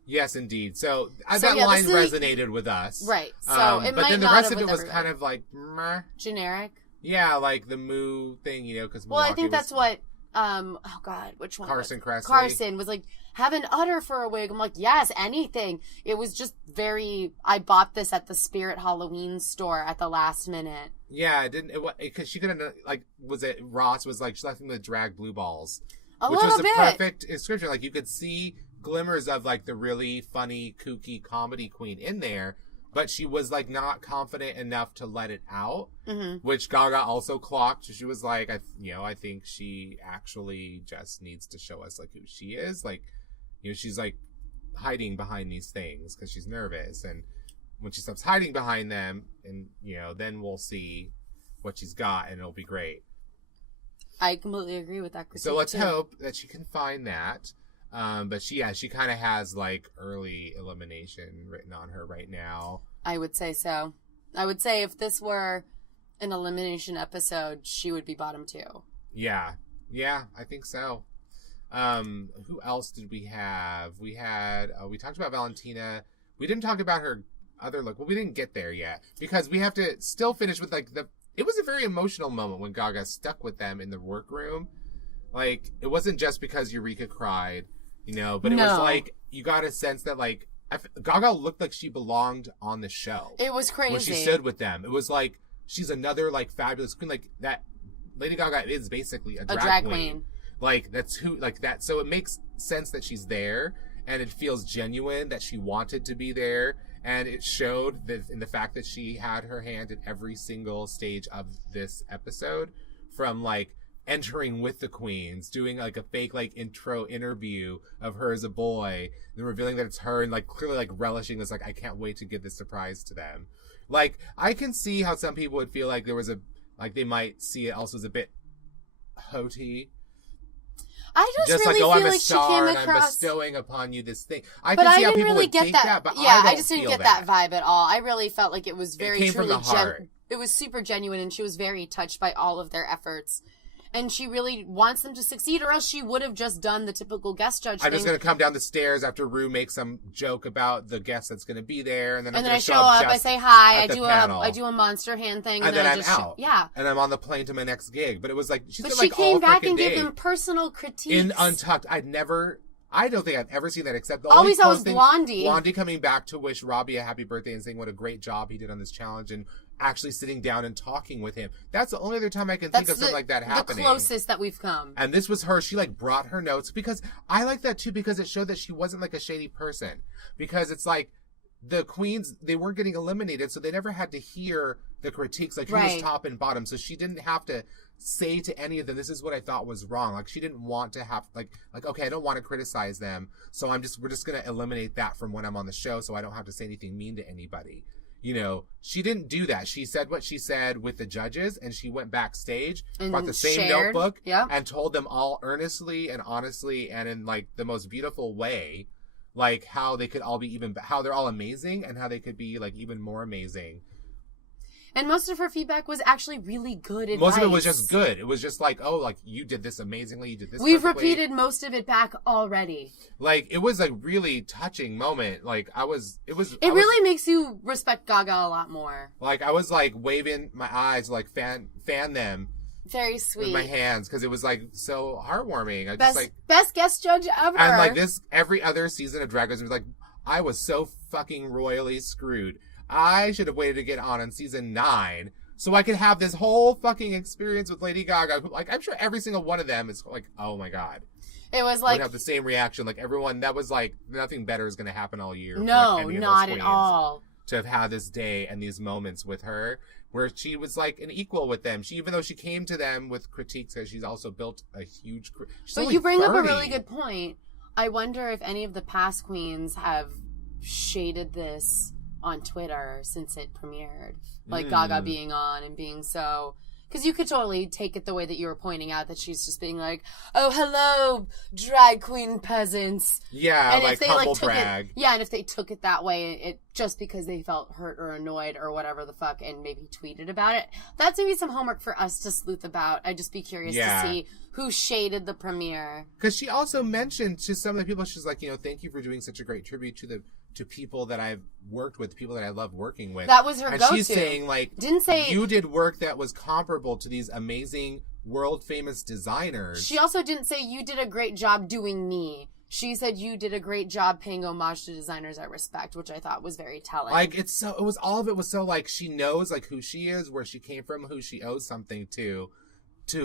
Yes, indeed. So that line resonated with us. Right. So it but might then the not rest have of it with was everybody. kind of like... Meh. Generic? Yeah, like the moo thing, you know, because Well, I think that's what... oh, God, which one? Carson Kressley. Carson was like, have an udder for a wig. I'm like, yes, anything. It was just very... I bought this at the Spirit Halloween store at the last minute. Yeah, it didn't... Because she couldn't... Like, was it... Ross was like, she left him with drag blue balls. Which was the perfect description. Like, you could see glimmers of, like, the really funny, kooky comedy queen in there, but she was, like, not confident enough to let it out, which Gaga also clocked. She was like, I think she actually just needs to show us, like, who she is. Like, you know, she's, like, hiding behind these things because she's nervous, and when she stops hiding behind them, and, you know, then we'll see what she's got, and it'll be great. I completely agree with that critique. So let's hope that she can find that. But she kind of has, like, early elimination written on her right now. I would say so. I would say if this were an elimination episode, she would be bottom 2. Yeah, I think so. Who else did we have? We talked about Valentina. We didn't talk about her other look. Well, we didn't get there yet because we have to still finish with, like, it was a very emotional moment when Gaga stuck with them in the workroom. Like, it wasn't just because Eureka cried, you know, but it was like, you got a sense that, like, Gaga looked like she belonged on the show. It was crazy. When she stood with them. It was like, she's another, like, fabulous queen. Like, that, Lady Gaga is basically a drag queen. Like, that's who, like, that. So it makes sense that she's there, and it feels genuine that she wanted to be there. And it showed that in the fact that she had her hand at every single stage of this episode, from, like, entering with the queens, doing, like, a fake, like, intro interview of her as a boy, then revealing that it's her, and, like, clearly, like, relishing this, like, I can't wait to give this surprise to them. Like, I can see how some people would feel like there was they might see it also as a bit haughty. I just really like, feel I'm a like star she came and across... I'm bestowing upon you this thing. I but can I see how didn't people really would get think that. but yeah, I just didn't feel get that vibe at all. I really felt like it was very truly from the heart. It was super genuine, and she was very touched by all of their efforts. And she really wants them to succeed, or else she would have just done the typical guest judge thing. I'm just going to come down the stairs after Rue makes some joke about the guest that's going to be there, and then I show up, I say hi, I do a monster hand thing, and then I'm out. Yeah. And I'm on the plane to my next gig. But it was like, she came back and gave them personal critiques. In Untucked, I don't think I've ever seen that, except the all only we saw was Blondie. Blondie coming back to wish Robbie a happy birthday and saying what a great job he did on this challenge, and actually sitting down and talking with him. That's the only other time I can think of something like that happening. The closest that we've come. And this was her. She, like, brought her notes, because I like that too, because it showed that she wasn't, like, a shady person. Because it's like, the queens, they weren't getting eliminated, so they never had to hear the critiques, like, who was top and bottom. So she didn't have to say to any of them, this is what I thought was wrong. Like, she didn't want to have, like, okay, I don't want to criticize them, so we're just going to eliminate that from when I'm on the show, so I don't have to say anything mean to anybody. You know, she didn't do that. She said what she said with the judges, and she went backstage, and brought the same notebook, and told them all earnestly and honestly and in, like, the most beautiful way, like, how they could all be how they're all amazing, and how they could be, like, even more amazing. And most of her feedback was actually really good advice. Most of it was just good. It was just like, oh, like, you did this amazingly, you did this We've perfectly. repeated most of it back already. Like, it was a really touching moment. Like, it really makes you respect Gaga a lot more. Like, I was, like, waving my eyes, like, fan them. Very sweet. With my hands, because it was, like, so heartwarming. Best guest judge ever. And, like, every other season of Drag Race was like, I was so fucking royally screwed. I should have waited to get on season 9 so I could have this whole fucking experience with Lady Gaga. Like, I'm sure every single one of them is like, oh my God. It was like... would have the same reaction. Like, everyone, that was like, nothing better is going to happen all year. No, like not at all. To have had this day and these moments with her where she was like an equal with them. Even though she came to them with critiques, because she's also built a huge... But you bring up a really good point. I wonder if any of the past queens have shaded this on Twitter since it premiered. Like Gaga being on and being so... Because you could totally take it the way that you were pointing out, that she's just being like, oh, hello, drag queen peasants. Yeah, and like humble brag. And if they took it that way, it just because they felt hurt or annoyed or whatever the fuck and maybe tweeted about it, that's maybe some homework for us to sleuth about. I'd just be curious to see who shaded the premiere. Because she also mentioned to some of the people, she's like, thank you for doing such a great tribute to people that I've worked with, people that I love working with. That was her and go-to. She's saying, like, you did work that was comparable to these amazing world-famous designers. She also didn't say you did a great job doing me. She said you did a great job paying homage to designers I respect, which I thought was very telling. Like, all of it was so, like, she knows, like, who she is, where she came from, who she owes something to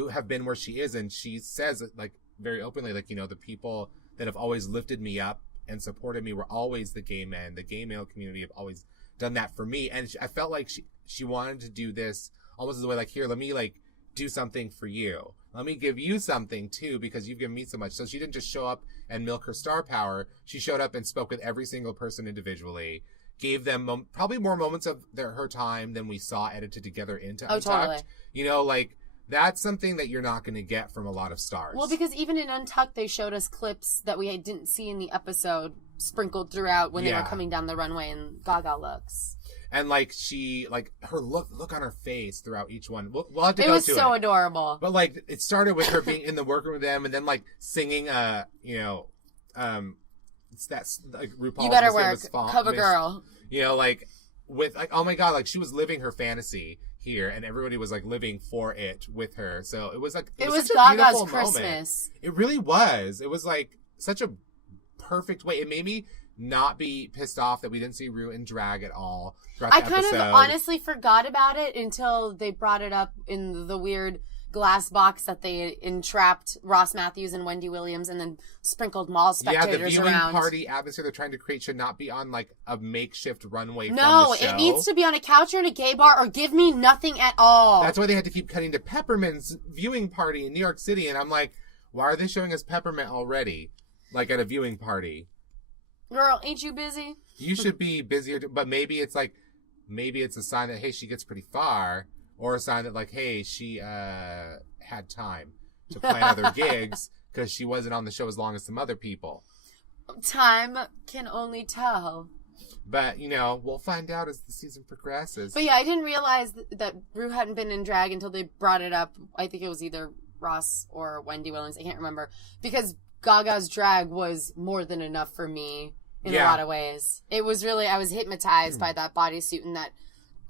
have been where she is. And she says, like, very openly, like, the people that have always lifted me up and supported me were always the gay men. The gay male community have always done that for me. And I felt like she wanted to do this almost as a way, like, here, let me, like, do something for you. Let me give you something, too, because you've given me so much. So she didn't just show up and milk her star power. She showed up and spoke with every single person individually, gave them probably more moments of her time than we saw edited together into Untucked. Totally. Like, that's something that you're not going to get from a lot of stars. Well, because even in Untucked, they showed us clips that we didn't see in the episode sprinkled throughout when they were coming down the runway in Gaga looks. And, like, her look on her face throughout each one. We'll have to go to it. It was so adorable. But, like, it started with her being in the workroom with them and then, like, singing, it's that, like, RuPaul's You Better Work, Cover Girl. Like, with, like, oh my God, like, she was living her fantasy here, and everybody was, like, living for it with her. So it was, like, it was such Gaga's a Christmas. Moment. It really was. It was, like, such a perfect way. It made me not be pissed off that we didn't see Ru in drag at all throughout the episode. I kind of honestly forgot about it until they brought it up in the weird glass box that they entrapped Ross Matthews and Wendy Williams and then sprinkled mall spectators around. Yeah, the viewing party atmosphere they're trying to create should not be on, like, a makeshift runway from the show. No, it needs to be on a couch or in a gay bar or give me nothing at all. That's why they had to keep cutting to Peppermint's viewing party in New York City, and I'm like, why are they showing us Peppermint already? Like, at a viewing party. Girl, ain't you busy? You should be busier, but maybe it's a sign that, hey, she gets pretty far. Or a sign that, like, hey, she had time to plan other gigs because she wasn't on the show as long as some other people. Time can only tell. But, we'll find out as the season progresses. But yeah, I didn't realize that Ru hadn't been in drag until they brought it up. I think it was either Ross or Wendy Williams. I can't remember. Because Gaga's drag was more than enough for me in a lot of ways. It was really, I was hypnotized by that bodysuit and that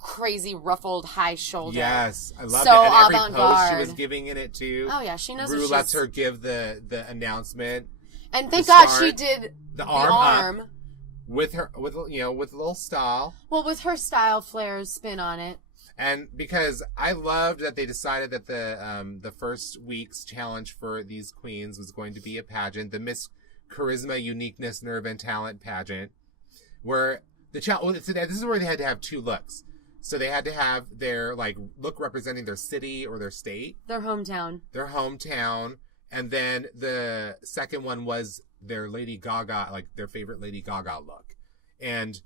crazy ruffled high shoulder. Yes, I love so it. And every avant-garde. pose she was giving in it too. Oh yeah, she knows. Ru lets her give the announcement. And thank God she did the arm. With a little style. Well, with her style flair spin on it. And because I loved that they decided that the first week's challenge for these queens was going to be a pageant, the Miss Charisma, Uniqueness, Nerve, and Talent pageant, where this is where they had to have two looks. So they had to have their, like, look representing their city or their state. Their hometown. And then the second one was their Lady Gaga, like, their favorite Lady Gaga look. And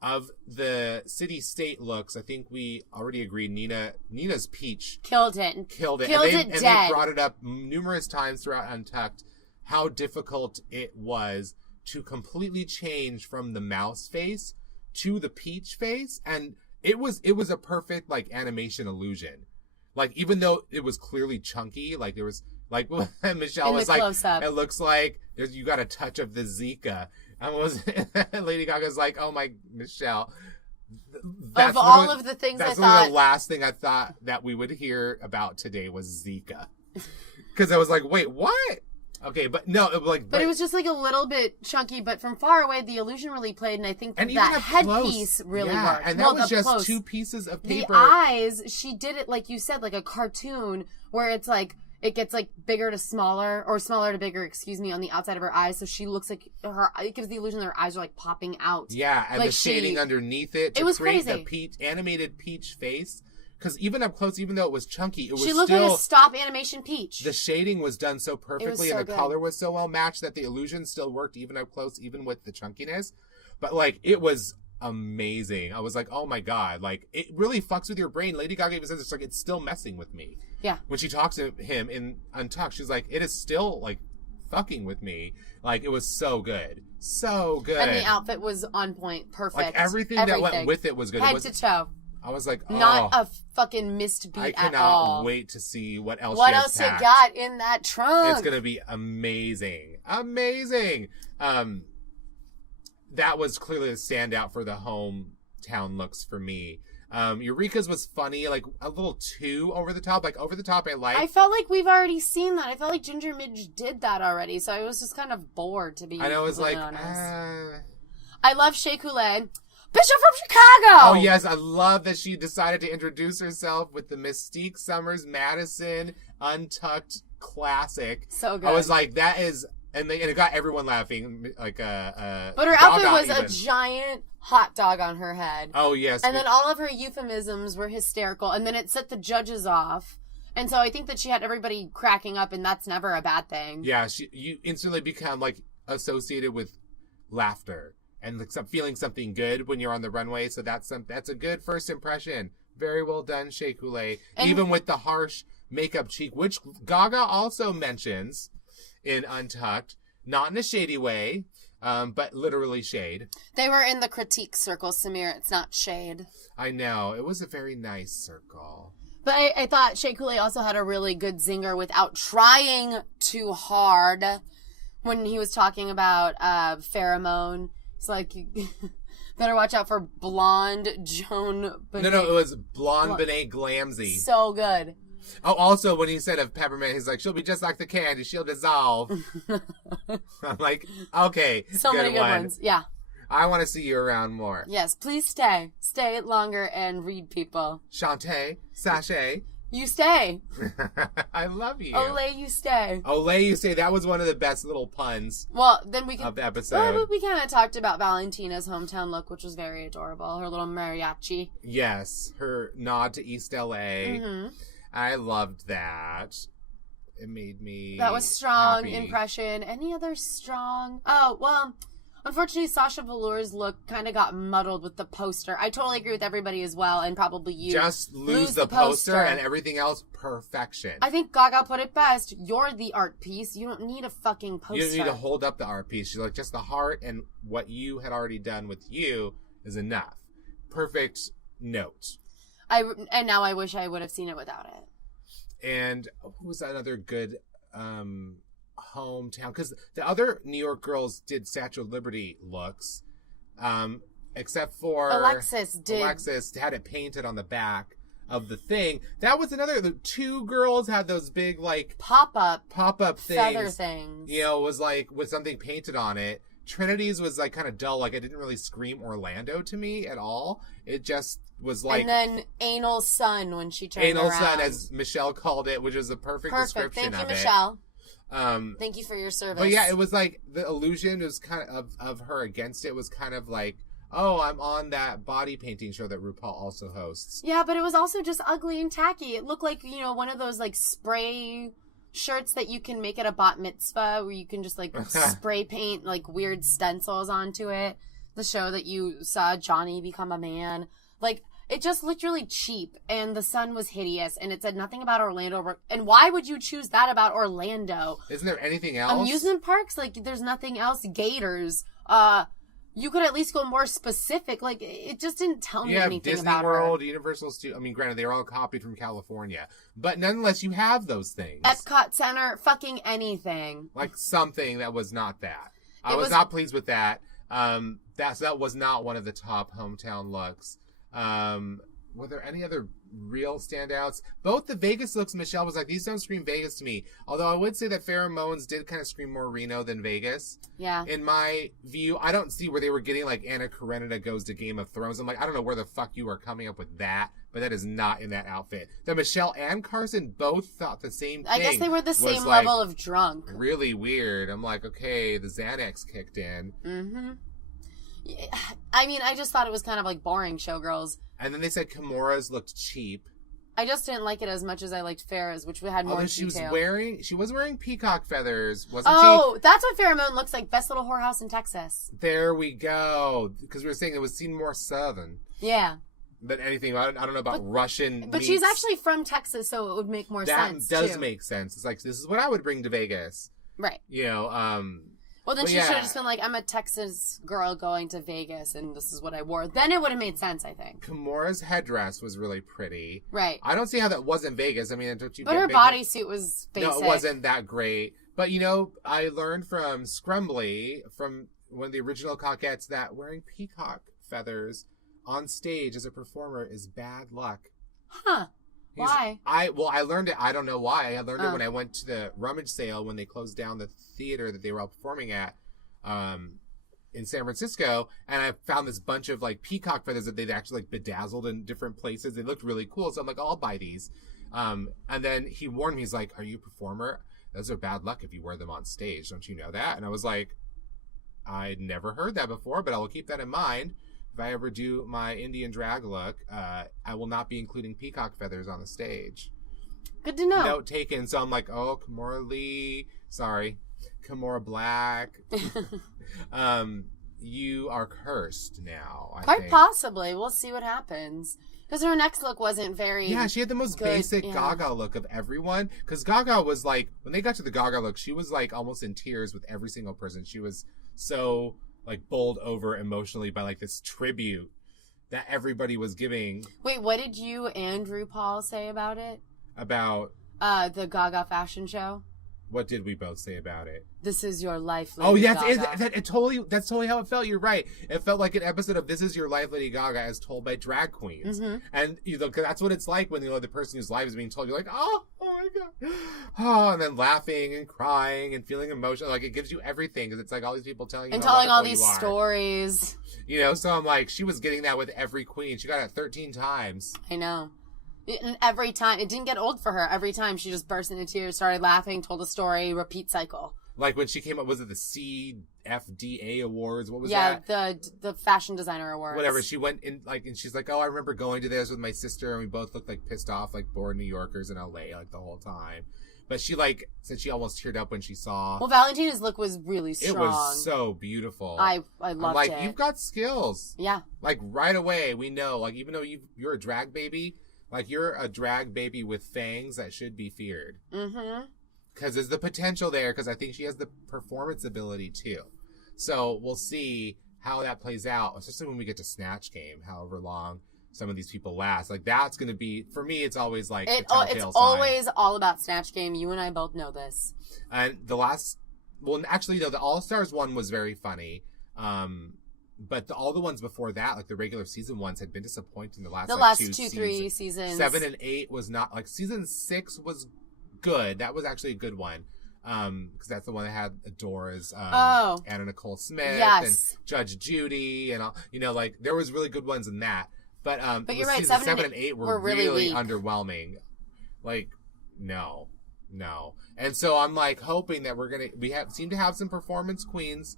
of the city-state looks, I think we already agreed Nina's peach. Killed it. And dead. They brought it up numerous times throughout Untucked, how difficult it was to completely change from the mouse face to the peach face. And it was a perfect, like, animation illusion. Like, even though it was clearly chunky, like, there was, like, Michelle was like, close-up. It looks like you got a touch of the Zika. And Lady Gaga's like, oh my, Michelle. Of all of the things I thought. That's the last thing I thought that we would hear about today was Zika. Because I was like, wait, what? Okay, but no, but it was just like a little bit chunky. But from far away, the illusion really played, and I think that headpiece really worked. And that was just 2 pieces of paper. The eyes, she did it like you said, like a cartoon, where it's like it gets like bigger to smaller, or smaller to bigger, on the outside of her eyes. So she looks like it gives the illusion that her eyes are like popping out. Yeah, and like the shading underneath it. It was create crazy. The animated Peach face. Because even up close, even though it was chunky, she looked like a stop animation Peach. The shading was done so perfectly, and the color was so well matched that the illusion still worked even up close, even with the chunkiness. But like, it was amazing. I was like, oh my god, like it really fucks with your brain. Lady Gaga even says it's like it's still messing with me. Yeah. When she talks to him in Untucked, she's like, it is still like fucking with me. Like, it was so good, so good. And the outfit was on point, perfect. Like everything that went with it was good. Head to toe. I was like, oh. Not a fucking missed beat at all. I cannot wait to see what else What she has else packed. you got in that trunk? It's going to be amazing. Amazing. That was clearly a standout for the hometown looks for me. Eureka's was funny, like a little too over the top. Like over the top I like. I felt like we've already seen that. I felt like Ginger Midge did that already. So I was just kind of bored, to be honest. I know, it was like, I love Shea Coulee. Bishop from Chicago! Oh, yes. I love that she decided to introduce herself with the Mystique Summers Madison Untucked classic. So good. I was like, that is... And it got everyone laughing. Like, but her outfit was a giant hot dog on her head. Oh, yes. And then all of her euphemisms were hysterical. And then it set the judges off. And so I think that she had everybody cracking up, and that's never a bad thing. Yeah, you instantly become, like, associated with laughter. And like feeling something good when you're on the runway, so that's a good first impression. Very well done, Shea Coulee. Even with the harsh makeup cheek, which Gaga also mentions in Untucked, not in a shady way, but literally shade. They were in the critique circle, Samir. It's not shade. I know, it was a very nice circle. But I thought Shea Coulee also had a really good zinger without trying too hard. When he was talking about pheromone. It's like, better watch out for blonde Joan Benet. No, it was blonde Benet Glamsey. So good. Oh, also, when he said of peppermint, he's like, she'll be just like the candy. She'll dissolve. I'm like, okay, so many good ones. Yeah. I want to see you around more. Yes, please stay. Stay longer and read people. Shantae, sachet. You stay. I love you. Olay, you stay. Olay, you stay. That was one of the best little puns. Well, then we can, of the episode. Well, we kind of talked about Valentina's hometown look, which was very adorable. Her little mariachi. Yes, her nod to East LA. Mm-hmm. I loved that. It made me. That was strong happy. Impression. Any other strong? Oh well. Unfortunately, Sasha Velour's look kind of got muddled with the poster. I totally agree with everybody as well, and probably you. Just lose the poster and everything else, perfection. I think Gaga put it best. You're the art piece. You don't need a fucking poster. You don't need to hold up the art piece. She's like, just the heart and what you had already done with you is enough. Perfect note. And now I wish I would have seen it without it. And who was that other good... hometown, because the other New York girls did Statue of Liberty looks, except for Alexis had it painted on the back of the thing. That was another. The 2 girls had those big like pop-up things, feather things. You know, it was like with something painted on it. Trinity's was like kind of dull. Like it didn't really scream Orlando to me at all. It just was like. And then Anal Sun when she turned Anal around. Sun, as Michelle called it, which is a perfect description Thank of you, it. Michelle. Thank you for your service. But yeah, it was like the illusion was kind of her against it was kind of like, oh, I'm on that body painting show that RuPaul also hosts. Yeah, but it was also just ugly and tacky. It looked like, you know, one of those like spray shirts that you can make at a bat mitzvah where you can just like spray paint like weird stencils onto it. The show that you saw Johnny become a man. Like, it just looked really cheap, and the sun was hideous, and it said nothing about Orlando. And why would you choose that about Orlando? Isn't there anything else? Amusement parks? Like, there's nothing else. Gators. You could at least go more specific. Like, it just didn't tell me anything Disney about World, her. Universal Studios. I mean, granted, they're all copied from California. But nonetheless, you have those things. Epcot Center, fucking anything. Like something that was not that. I was not pleased with that. That was not one of the top hometown looks. were there any other real standouts? Both the Vegas looks, Michelle was like, these don't scream Vegas to me. Although I would say that Pheromones did kind of scream more Reno than Vegas. Yeah. In my view, I don't see where they were getting like Anna Karenina goes to Game of Thrones. I'm like, I don't know where the fuck you are coming up with that, but that is not in that outfit. That Michelle and Carson both thought the same thing. I guess they were the same like, level of drunk. Really weird. I'm like, okay, the Xanax kicked in. Mm-hmm. I mean, I just thought it was kind of like boring Showgirls. And then they said Kimura's looked cheap. I just didn't like it as much as I liked Farrah's, which had more detail. She was wearing peacock feathers, wasn't she? Oh, that's what Pheromone looks like. Best little whorehouse in Texas. There we go. Because we were saying it was seen more southern. Yeah. Than anything. I don't know about Russian But she's actually from Texas, so it would make more sense, That does make sense. It's like, this is what I would bring to Vegas. Right. You know, well, then she should have just been like, I'm a Texas girl going to Vegas, and this is what I wore. Then it would have made sense, I think. Kimura's headdress was really pretty. Right. I don't see how that wasn't Vegas. I mean, don't you? But her bodysuit was basic. No, it wasn't that great. But, you know, I learned from Scrumbly, from one of the original Coquettes, that wearing peacock feathers on stage as a performer is bad luck. Huh. Why? I learned it. I don't know why. I learned it when I went to the rummage sale when they closed down the theater that they were all performing at in San Francisco, and I found this bunch of like peacock feathers that they'd actually like bedazzled in different places. They looked really cool, so I'm like, oh, I'll buy these. And then he warned me. He's like, "Are you a performer? Those are bad luck if you wear them on stage. Don't you know that?" And I was like, I'd never heard that before, but I will keep that in mind. If I ever do my Indian drag look, I will not be including peacock feathers on the stage. Good to know. Note taken. So I'm like, oh, Kimura Lee. Sorry. Kimura Black. You are cursed now, I think. Possibly. We'll see what happens. Because her next look wasn't very Yeah, she had the most basic Gaga look of everyone. Because Gaga was like, when they got to the Gaga look, she was like almost in tears with every single person. She was so like bowled over emotionally by like this tribute that everybody was giving. Wait, what did you and RuPaul say about it? About the Gaga fashion show? What did we both say about it? This is your life, Lady Oh, yeah, Gaga. that's totally how it felt. You're right. It felt like an episode of This Is Your Life, Lady Gaga, as told by drag queens. Mm-hmm. And, you know, 'cause that's what it's like when, you know, the person whose life is being told, you're like, oh my God. Oh, and then laughing and crying and feeling emotional. Like, it gives you everything, because it's like all these people telling you and how telling all wonderful these stories. You know, so I'm like, she was getting that with every queen. She got it 13 times. I know. And every time, it didn't get old for her. Every time she just burst into tears, started laughing, told a story, repeat cycle. Like when she came up, was it the CFDA Awards? What was that? Yeah, the Fashion Designer Awards. Whatever. She went in, like, and she's like, oh, I remember going to this with my sister, and we both looked like pissed off, like bored New Yorkers in LA, like the whole time. But she, like, said she almost teared up when she saw. Well, Valentina's look was really strong. It was so beautiful. I loved it. Like, you've got skills. Yeah. Like, right away, we know, like, even though you're a drag baby, like, you're a drag baby with fangs that should be feared. Mm-hmm. Because there's the potential there, because I think she has the performance ability, too. So, we'll see how that plays out, especially when we get to Snatch Game, however long some of these people last. Like, that's going to be, for me, it's always, like, a telltale sign. It's always all about Snatch Game. You and I both know this. And the All-Stars one was very funny. But all the ones before that, like the regular season ones, had been disappointing the last two, 3 seasons. 7 and 8 was not, like, season 6 was good. That was actually a good one. Because that's the one that had Adora's Anna Nicole Smith and Judge Judy and all, you know, like, there was really good ones in that. But you're right, 7 and 8 were really weak. underwhelming. Like, no. And so I'm like hoping that we seem to have some performance queens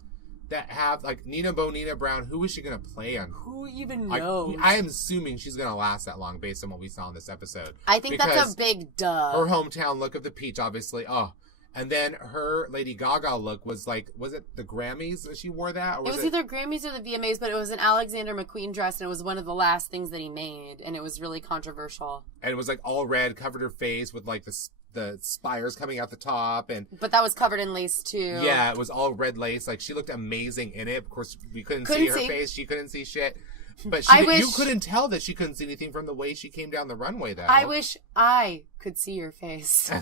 that have, like, Nina Brown. Who is she going to play on? Who even knows? I am assuming she's going to last that long based on what we saw in this episode. I think that's a big duh. Her hometown look of the peach, obviously. Oh, and then her Lady Gaga look was like, was it the Grammys that she wore that? Or it was either Grammys or the VMAs, but it was an Alexander McQueen dress, and it was one of the last things that he made, and it was really controversial. And it was like all red, covered her face with like the spires coming out the top, but that was covered in lace too. Yeah, it was all red lace. Like, she looked amazing in it. Of course, we couldn't see her face. She couldn't see shit. But you couldn't tell that she couldn't see anything from the way she came down the runway, though. I wish I could see your face.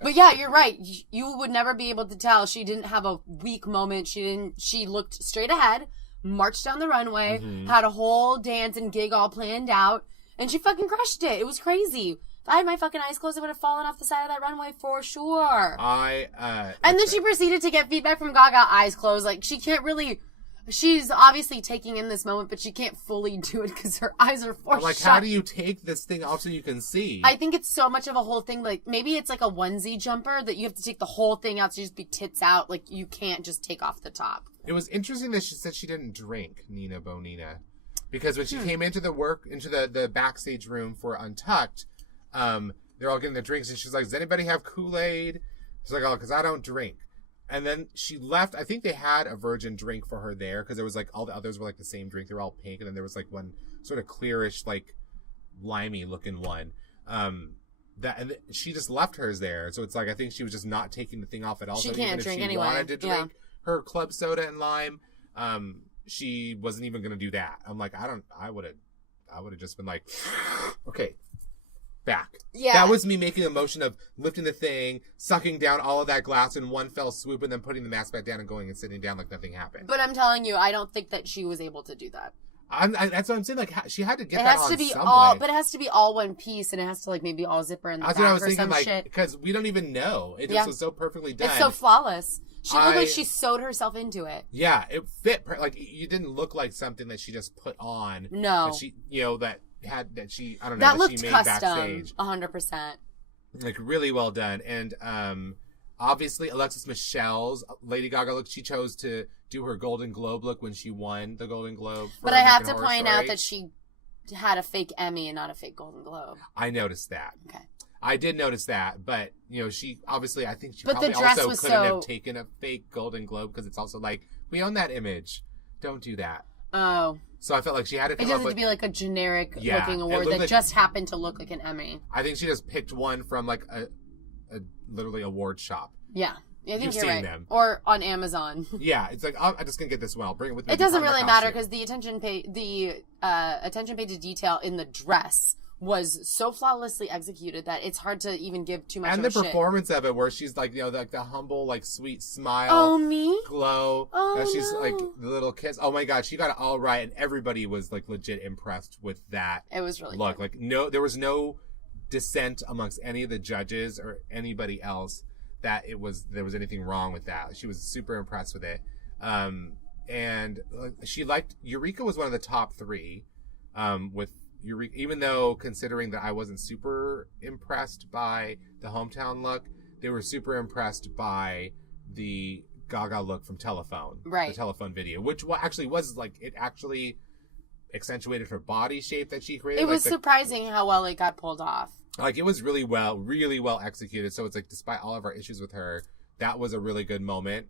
But yeah, you're right. You would never be able to tell. She didn't have a weak moment. She looked straight ahead. marched down the runway, had a whole dance and gig all planned out, and she fucking crushed it. It was crazy. If I had my fucking eyes closed, I would have fallen off the side of that runway for sure. And then she proceeded to get feedback from Gaga, eyes closed. Like, she can't really... She's obviously taking in this moment, but she can't fully do it because her eyes are forced shut. How do you take this thing off so you can see? I think it's so much of a whole thing. Like, maybe it's like a onesie jumper that you have to take the whole thing out so you just be tits out. Like, you can't just take off the top. It was interesting that she said she didn't drink, Nina Bonina. Because when she came into the backstage room for Untucked, they're all getting their drinks, and she's like, does anybody have Kool-Aid? She's like, oh, because I don't drink. And then she left. I think they had a virgin drink for her there because there was like all the others were like the same drink. They were all pink, and then there was like one sort of clearish, like limey looking one. And she just left hers there. So it's like I think she was just not taking the thing off at all. She so can't even drink if she anyway. wanted to drink her club soda and lime, she wasn't even going to do that. I'm like, I would have just been like, okay. Back. Yeah. That was me making the motion of lifting the thing, sucking down all of that glass in one fell swoop, and then putting the mask back down and going and sitting down like nothing happened. But I'm telling you, I don't think that she was able to do that. That's what I'm saying. Like, she had to get it that has on to be some all, way. But it has to be all one piece, and it has to like maybe all zipper in the back or some shit. Because we don't even know. It just was so perfectly done. It's so flawless. She looked like she sewed herself into it. Yeah, it fit. Like, you didn't look like something that she just put on. No. That she, that she, I don't know, that that she made custom, backstage. 100%. Like, really well done. And obviously, Alexis Michelle's Lady Gaga look, she chose to do her Golden Globe look when she won the Golden Globe. But I have to point out that she had a fake Emmy and not a fake Golden Globe. I noticed that. Okay. I did notice that, but, she obviously, I think she but probably also couldn't have taken a fake Golden Globe because it's also like, we own that image. Don't do that. Oh. So I felt like she had to come up with... It doesn't have to be like a generic looking award that just happened to look like an Emmy. I think she just picked one from like a literally award shop. Yeah. I think You've you're seen right. them. Or on Amazon. Yeah, it's like, I'm just going to get this one. I'll bring it with me. It doesn't really matter because the attention paid to detail in the dress was so flawlessly executed that it's hard to even give too much and of a the performance of it where she's like, like the humble, like sweet smile. Oh, me? Glow. Oh, she's like the little kiss. Oh my God, she got it all right. And everybody was like legit impressed with that. It was really look. Good. Like there was no dissent amongst any of the judges or anybody else that there was anything wrong with that. She was super impressed with it. And she liked, Eureka was one of the top 3, with Eureka, even though considering that I wasn't super impressed by the hometown look, they were super impressed by the Gaga look from Telephone. Right. The Telephone video, which actually was like, it actually accentuated her body shape that she created. It was surprising how well it got pulled off. Like, it was really well executed. So it's like, despite all of our issues with her, that was a really good moment.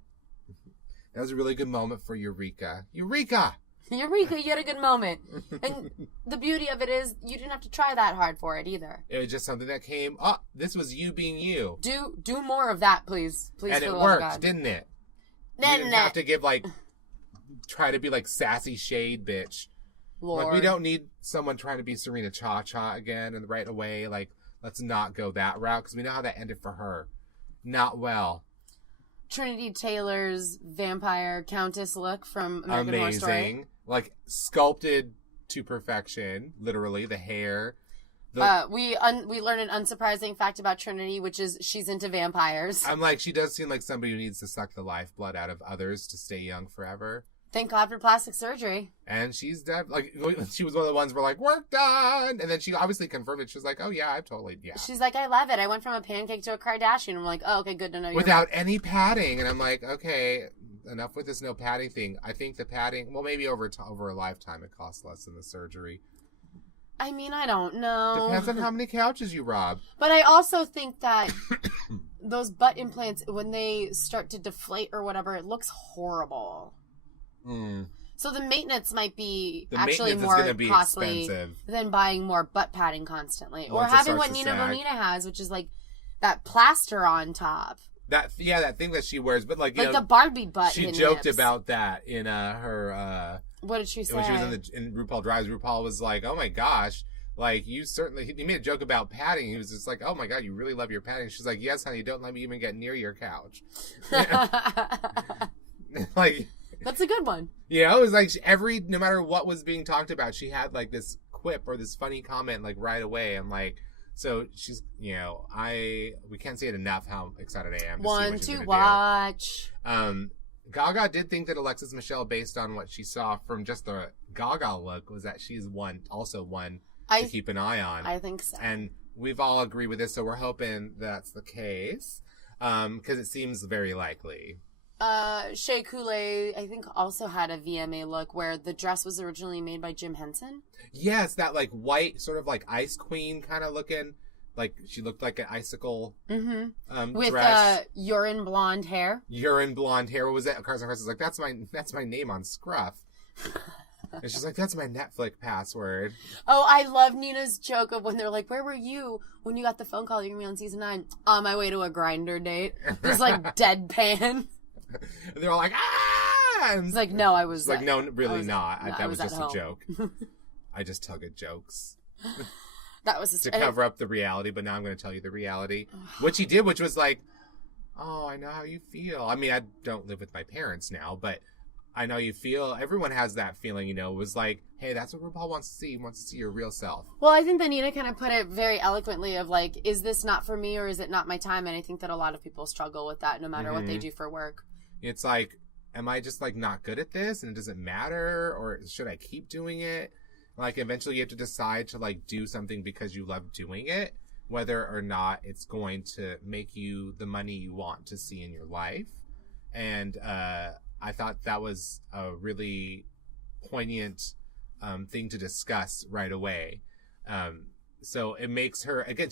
That was a really good moment for Eureka. Eureka, you had a good moment. And the beauty of it is, you didn't have to try that hard for it either. It was just something that came, this was you being you. Do more of that, please. Please, and it worked, didn't it? You didn't have to try to be like sassy shade bitch. Lord. Like, we don't need someone trying to be Serena Cha-Cha again and right away. Like, let's not go that route because we know how that ended for her. Not well. Trinity Taylor's vampire countess look from American Horror Story. Amazing. Like, sculpted to perfection. Literally, the hair. We learned an unsurprising fact about Trinity, which is she's into vampires. I'm like, she does seem like somebody who needs to suck the lifeblood out of others to stay young forever. Thank God for plastic surgery. And she's like, she was one of the ones where like, work done. And then she obviously confirmed it. She was like, oh yeah, yeah. She's like, I love it. I went from a pancake to a Kardashian. I'm like, oh, okay, good to know. Without any padding. And I'm like, okay, enough with this no padding thing. I think the padding, well, maybe over a lifetime it costs less than the surgery. I mean, I don't know. Depends on how many couches you rob. But I also think that those butt implants, when they start to deflate or whatever, it looks horrible. So the maintenance might be actually more costly expensive than buying more butt padding constantly. Or having what Nina Bonina has, which is like that plaster on top. That thing that she wears, but like the Barbie butt. She joked about that in her. What did she say? When she was in RuPaul Drives, RuPaul was like, "Oh my gosh, like he made a joke about padding. He was just like, oh my God, you really love your padding." She's like, "Yes, honey, don't let me even get near your couch." Like, That's a good one. Yeah, it was like no matter what was being talked about, she had like this quip or this funny comment like right away. I'm like, so she's, we can't say it enough how excited I am. One to watch. Gaga did think that Alexis Michelle, based on what she saw from just the Gaga look, was that she's one to keep an eye on. I think so. And we've all agreed with this, so we're hoping that's the case, because it seems very likely. Shea Coulee, I think, also had a VMA look where the dress was originally made by Jim Henson. Yes, that like white, sort of like Ice Queen kind of looking. Like, she looked like an icicle with dress. urine blonde hair. Urine blonde hair. What was that? Carson Cross was like, that's my name on Scruff. And she's like, that's my Netflix password. Oh, I love Nina's joke of when they're like, where were you when you got the phone call you're going to be on season 9? On my way to a Grindr date. Just like deadpan. And they're all like, ah! And it's like, no, I was... like, no, really not. No, that was just a joke. I just tell good jokes. That was to cover up the reality, but now I'm going to tell you the reality. What she did, which was like, oh, I know how you feel. I mean, I don't live with my parents now, but I know you feel. Everyone has that feeling, It was like, hey, that's what RuPaul wants to see. He wants to see your real self. Well, I think that Nina kind of put it very eloquently of like, is this not for me or is it not my time? And I think that a lot of people struggle with that no matter what they do for work. It's like, am I just like not good at this and it doesn't matter, or should I keep doing it? Like, eventually you have to decide to, like, do something because you love doing it, whether or not it's going to make you the money you want to see in your life. And I thought that was a really poignant thing to discuss right away. So it makes her, again,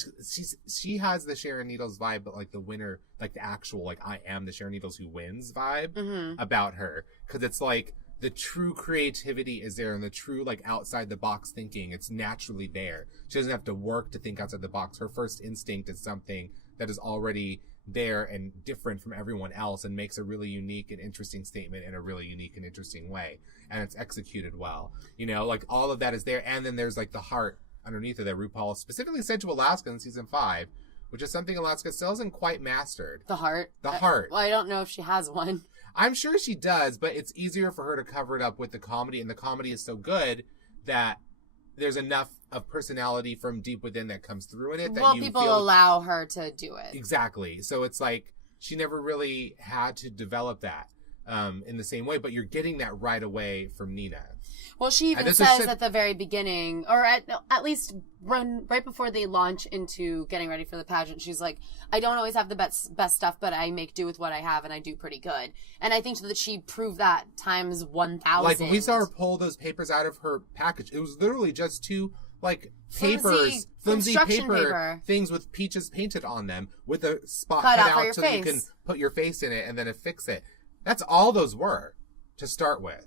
she has the Sharon Needles vibe, but, like, the winner, like, the actual, like, I am the Sharon Needles who wins vibe about her. Because it's like, the true creativity is there and the true, like, outside the box thinking. It's naturally there. She doesn't have to work to think outside the box. Her first instinct is something that is already there and different from everyone else and makes a really unique and interesting statement in a really unique and interesting way. And it's executed well. Like, all of that is there. And then there's, like, the heart underneath it that RuPaul specifically said to Alaska in season 5, which is something Alaska still hasn't quite mastered. The heart? The heart. Well, I don't know if she has one. I'm sure she does, but it's easier for her to cover it up with the comedy, and the comedy is so good that there's enough of personality from deep within that comes through in it. That people allow her to do it. Exactly. So it's like she never really had to develop that in the same way, but you're getting that right away from Nina. Well, she even says at the very beginning, or at least right before they launch into getting ready for the pageant, she's like, I don't always have the best stuff, but I make do with what I have, and I do pretty good. And I think that she proved that times 1,000. Like, when we saw her pull those papers out of her package, it was literally just two, like, flimsy paper things with peaches painted on them with a spot cut out so that you can put your face in it and then affix it. That's all those were to start with.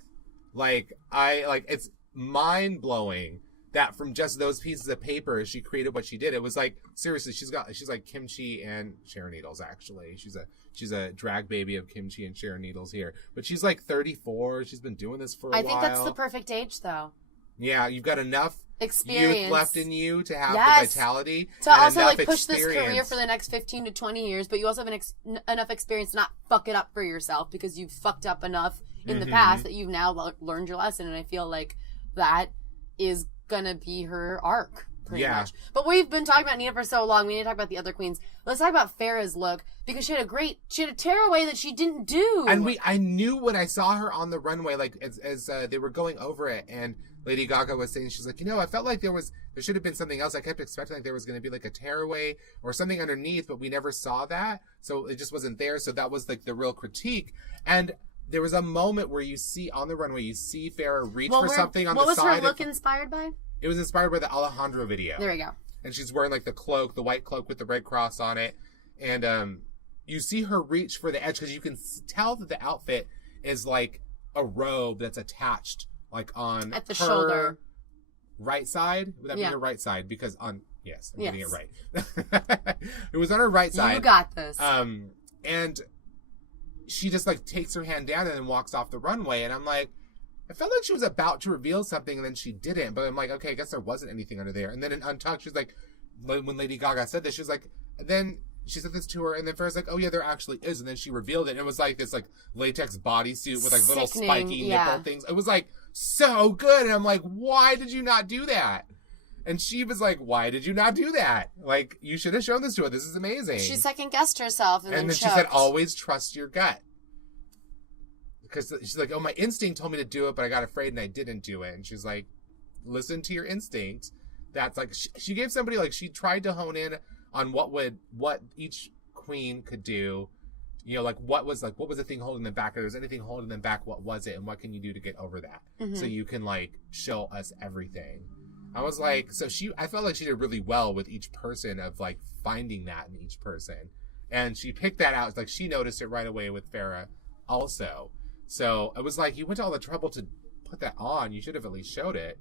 It's mind-blowing that from just those pieces of paper she created what she did. It was like, seriously, she's like Kimchi and Sharon Needles, actually. She's a drag baby of Kimchi and Sharon Needles here. But she's like 34. She's been doing this for a while. I think that's the perfect age, though. Yeah, you've got enough experience youth left in you to have the vitality. To also, like, push this career for the next 15 to 20 years, but you also have enough experience to not fuck it up for yourself because you've fucked up enough in the past that you've now learned your lesson. And I feel like that is gonna be her arc pretty much. But we've been talking about Nina for so long, we need to talk about the other queens. Let's talk about Farrah's look, because she had a tearaway that she didn't do. And I knew when I saw her on the runway, like as they were going over it, and Lady Gaga was saying, she's like, I felt like there should have been something else. I kept expecting like there was going to be like a tearaway or something underneath, but we never saw that. So it just wasn't there. So that was like the real critique. And there was a moment where you see on the runway, you see Farrah reach for something on the side. What was her look inspired by? It was inspired by the Alejandro video. There we go. And she's wearing like the cloak, the white cloak with the red cross on it. And you see her reach for the edge because you can tell that the outfit is like a robe that's attached like on at the her shoulder. Right side. Would that be her right side? Because yes, I'm getting it right. It was on her right side. You got this. And she just like takes her hand down and then walks off the runway, and I'm like, I felt like she was about to reveal something and then she didn't, but I'm like, okay, I guess there wasn't anything under there. And then in Untucked, she's like, when Lady Gaga said this, she was like, then she said this to her, and then Farrah's like, oh yeah, there actually is. And then she revealed it, and it was like this like latex bodysuit with like little spiky nipple things. It was like so good. And I'm like, why did you not do that? And she was like, why did you not do that? Like, you should have shown this to her. This is amazing. She second-guessed herself and then she said, always trust your gut. Because she's like, oh, my instinct told me to do it, but I got afraid and I didn't do it. And she's like, listen to your instinct. That's like, she gave somebody, like, she tried to hone in on what each queen could do. You know, like, what was the thing holding them back? If there's anything holding them back, what was it? And what can you do to get over that? Mm-hmm. So you can, like, show us everything. I was like, I felt like she did really well with each person of like finding that in each person. And she picked that out. Like she noticed it right away with Farrah also. So it was like, you went to all the trouble to put that on. You should have at least showed it.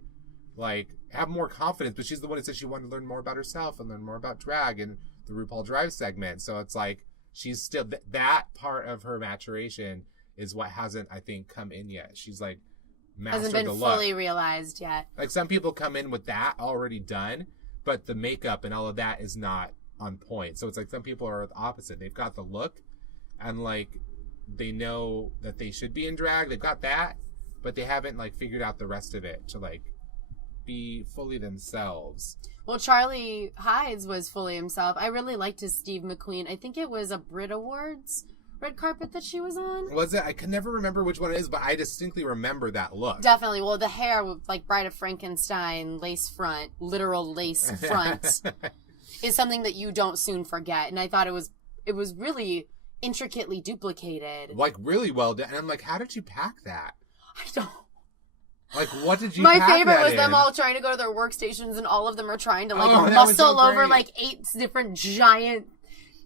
Like, have more confidence. But she's the one who said she wanted to learn more about herself and learn more about drag and the RuPaul Drive segment. So it's like, she's still, that part of her maturation is what hasn't, I think, come in yet. She's like, hasn't been fully realized yet. Like some people come in with that already done, but the makeup and all of that is not on point. So it's like some people are the opposite. They've got the look and like they know that they should be in drag. They've got that, but they haven't like figured out the rest of it to like be fully themselves. Well, Charlie Hides was fully himself. I really liked his Steve McQueen. I think it was a Brit Awards red carpet that she was on. Was it? I can never remember which one it is, but I distinctly remember that look. Definitely. Well, the hair with like Bride of Frankenstein lace front, literal lace front, is something that you don't soon forget. And I thought it was really intricately duplicated. Like really well done. And I'm like, how did you pack that? I don't. Like, what did you My pack favorite that was in? them all trying to go to their workstations, and all of them are trying to like muscle over like 8 different giant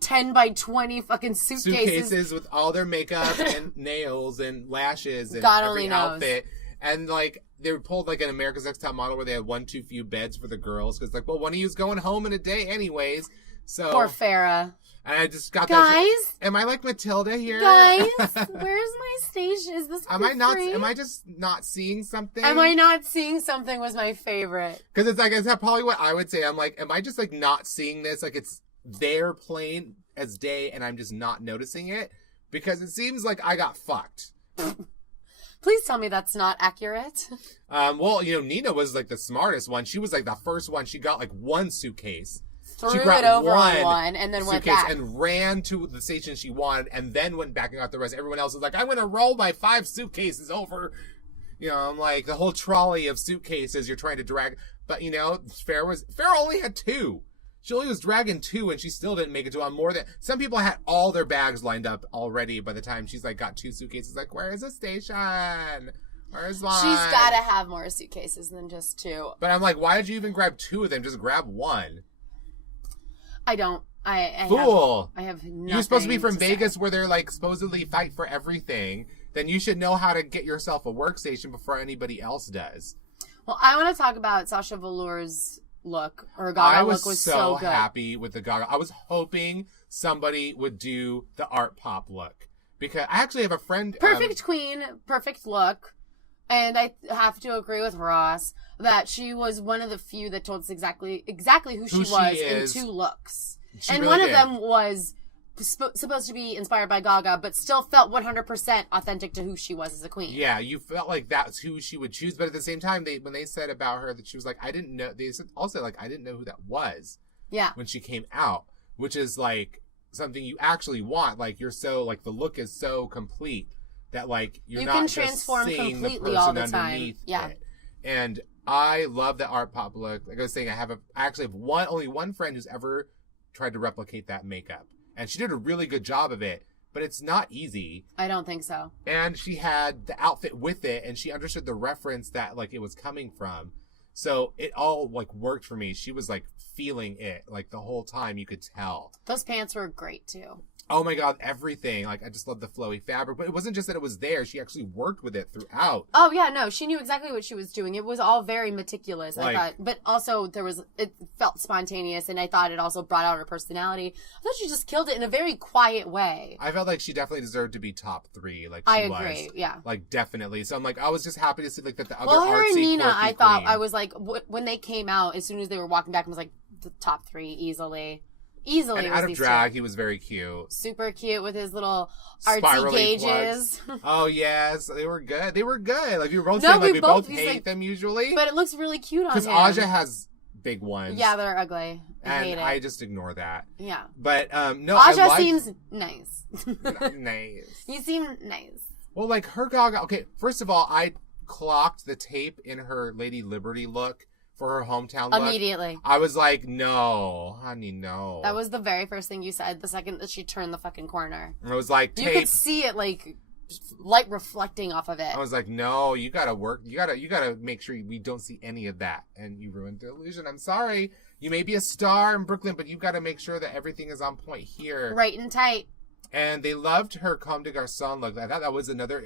10 by 20 fucking suitcases with all their makeup and nails and lashes and God every only knows. outfit. And like they were pulled like an America's Next Top Model where they had one too few beds for the girls because like, well, one of you's going home in a day anyways. So poor Farrah. And I just got guys. Am I like Matilda here? Guys, where's my station? Is this am I not? Am I just not seeing something? Am I not seeing something? Was my favorite because it's like is that probably what I would say? I'm like, am I just like not seeing this? Like it's they're plain as day and I'm just not noticing it because it seems like I got fucked. Please tell me that's not accurate. Well, you know, Nina was like the smartest one. She was like the first one. She got like one suitcase. Threw it over on one and then went back. And ran to the station she wanted and then went back and got the rest. Everyone else was like, I'm going to roll my 5 suitcases over. You know, I'm like, the whole trolley of suitcases you're trying to drag. But, you know, Farrah only had 2. She only was dragging 2 and she still didn't make it to on more than... Some people had all their bags lined up already by the time she's like got 2 suitcases. Like, where is the station? Where's mine? She's got to have more suitcases than just 2. But I'm like, why did you even grab 2 of them? Just grab 1. I don't. I Fool. I have nothing. You're supposed to be from Vegas where they're like supposedly fight for everything. Then you should know how to get yourself a workstation before anybody else does. Well, I want to talk about Sasha Velour's look. Her Gaga look was so good. Happy with the Gaga. I was hoping somebody would do the art pop look. Because I actually have a friend... Perfect queen, perfect look. And I have to agree with Ross that she was one of the few that told us exactly who she was in 2 looks. And really one of them was supposed to be inspired by Gaga, but still felt 100% authentic to who she was as a queen. Yeah, you felt like that's who she would choose. But at the same time, when they said about her that she was like, I didn't know. They said also like, I didn't know who that was. Yeah. When she came out, which is like something you actually want. Like you're so like the look is so complete. That like you not can just transform seeing completely the all person the time. underneath Yeah, it. And I love the art pop look. Like I was saying, I actually have only one friend who's ever tried to replicate that makeup, and she did a really good job of it. But it's not easy. I don't think so. And she had the outfit with it, and she understood the reference that like it was coming from. So it all like worked for me. She was like feeling it like the whole time. You could tell. Those pants were great too. Oh my God, everything. Like, I just love the flowy fabric. But it wasn't just that it was there. She actually worked with it throughout. Oh, yeah, no. She knew exactly what she was doing. It was all very meticulous, I thought. But also, it felt spontaneous, and I thought it also brought out her personality. I thought she just killed it in a very quiet way. I felt like she definitely deserved to be top 3. Like, I agree, yeah. Like, definitely. So I'm like, I was just happy to see, like, that the other her and Nina, I thought, queen. I was like, when they came out, as soon as they were walking back, I was like, the top 3 easily. Easily. And out of drag, he was very cute. Super cute with his little artsy Spirally gauges. Oh, yes. They were good. They were good. Like, we were both saying, like, we both hate them usually. But it looks really cute on him. Because Aja has big ones. Yeah, they're ugly. I hate it. I just ignore that. Yeah. But, no, Aja seems nice. Nice. You seem nice. Well, like, her Gaga... Okay, first of all, I clocked the tape in her Lady Liberty look for her hometown look. Immediately. I was like, no, honey, no. That was the very first thing you said the second that she turned the fucking corner. I was like, tape. You could see it, like, light reflecting off of it. I was like, no, you gotta work. You gotta make sure we don't see any of that. And you ruined the illusion. I'm sorry. You may be a star in Brooklyn, but you gotta make sure that everything is on point here. Right and tight. And they loved her Comme des Garçons look. I thought that was another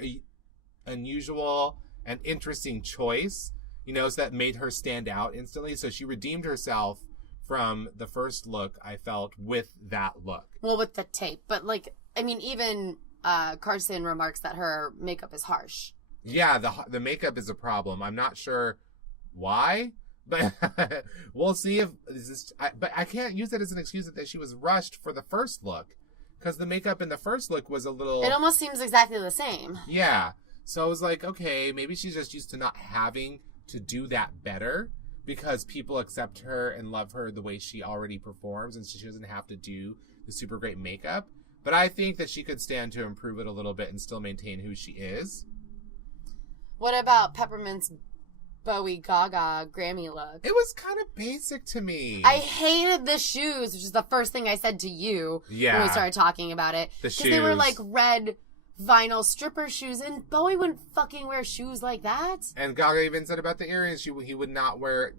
unusual and interesting choice. You know, so that made her stand out instantly. So she redeemed herself from the first look, I felt, with that look. Well, with the tape. But, like, I mean, even Carson remarks that her makeup is harsh. Yeah, the makeup is a problem. I'm not sure why, but we'll see if this is... but I can't use that as an excuse that she was rushed for the first look. Because the makeup in the first look was a little... It almost seems exactly the same. Yeah. So I was like, okay, maybe she's just used to not having to do that better because people accept her and love her the way she already performs and she doesn't have to do the super great makeup. But I think that she could stand to improve it a little bit and still maintain who she is. What about Peppermint's Bowie Gaga Grammy look? It was kind of basic to me. I hated the shoes, which is the first thing I said to you when we started talking about it. The shoes. Because they were like red vinyl stripper shoes, and Bowie wouldn't fucking wear shoes like that. And Gaga even said about the earrings, he would not wear...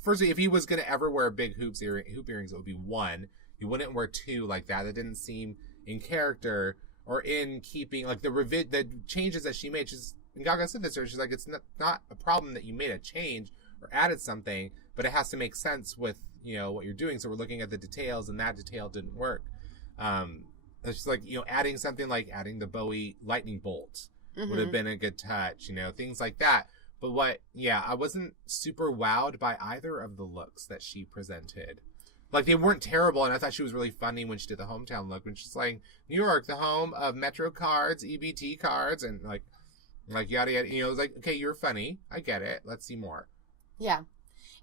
Firstly, if he was going to ever wear big hoop earrings, it would be one. He wouldn't wear two like that. That didn't seem in character or in keeping... Like, the changes that she made, and Gaga said this to her, she's like, it's not a problem that you made a change or added something, but it has to make sense with, you know, what you're doing. So we're looking at the details, and that detail didn't work. It's just like, you know, adding something like adding the Bowie lightning bolt would have been a good touch, you know, things like that. But I wasn't super wowed by either of the looks that she presented. Like, they weren't terrible, and I thought she was really funny when she did the hometown look, when she's like, New York, the home of Metro cards, EBT cards, and like yada yada. You know, it was like, okay, you're funny. I get it. Let's see more. Yeah.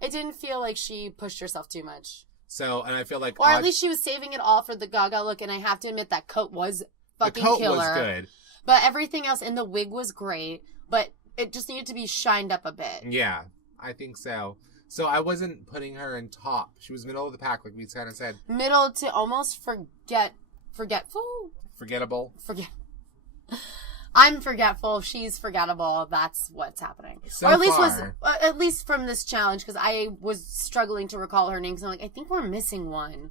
It didn't feel like she pushed herself too much. So, and I feel like... Or at least she was saving it all for the Gaga look, and I have to admit that coat was fucking killer. The coat was good. But everything else, and the wig was great, but it just needed to be shined up a bit. Yeah, I think so. So I wasn't putting her in top. She was middle of the pack, like we kind of said. Middle to almost forgetful? Forgettable. I'm forgetful. She's forgettable. That's what's happening. So or at least far. at least from this challenge, because I was struggling to recall her name. Because I'm like, I think we're missing one.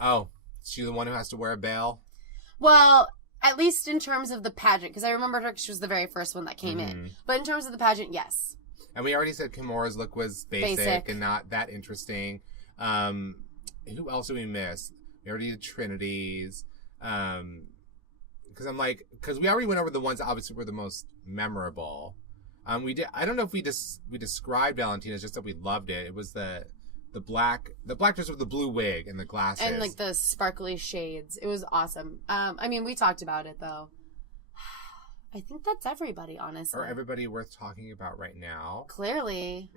Oh, she's the one who has to wear a veil? Well, at least in terms of the pageant, because I remembered her because she was the very first one that came in. But in terms of the pageant, yes. And we already said Kimura's look was basic and not that interesting. Who else do we miss? We already did Trinity's. Because we already went over the ones that obviously were the most memorable. We did. I don't know if we described Valentina's, just that we loved it. It was the black dress with the blue wig and the glasses and like the sparkly shades. It was awesome. I mean, we talked about it though. I think that's everybody, honestly. Or everybody worth talking about right now. Clearly.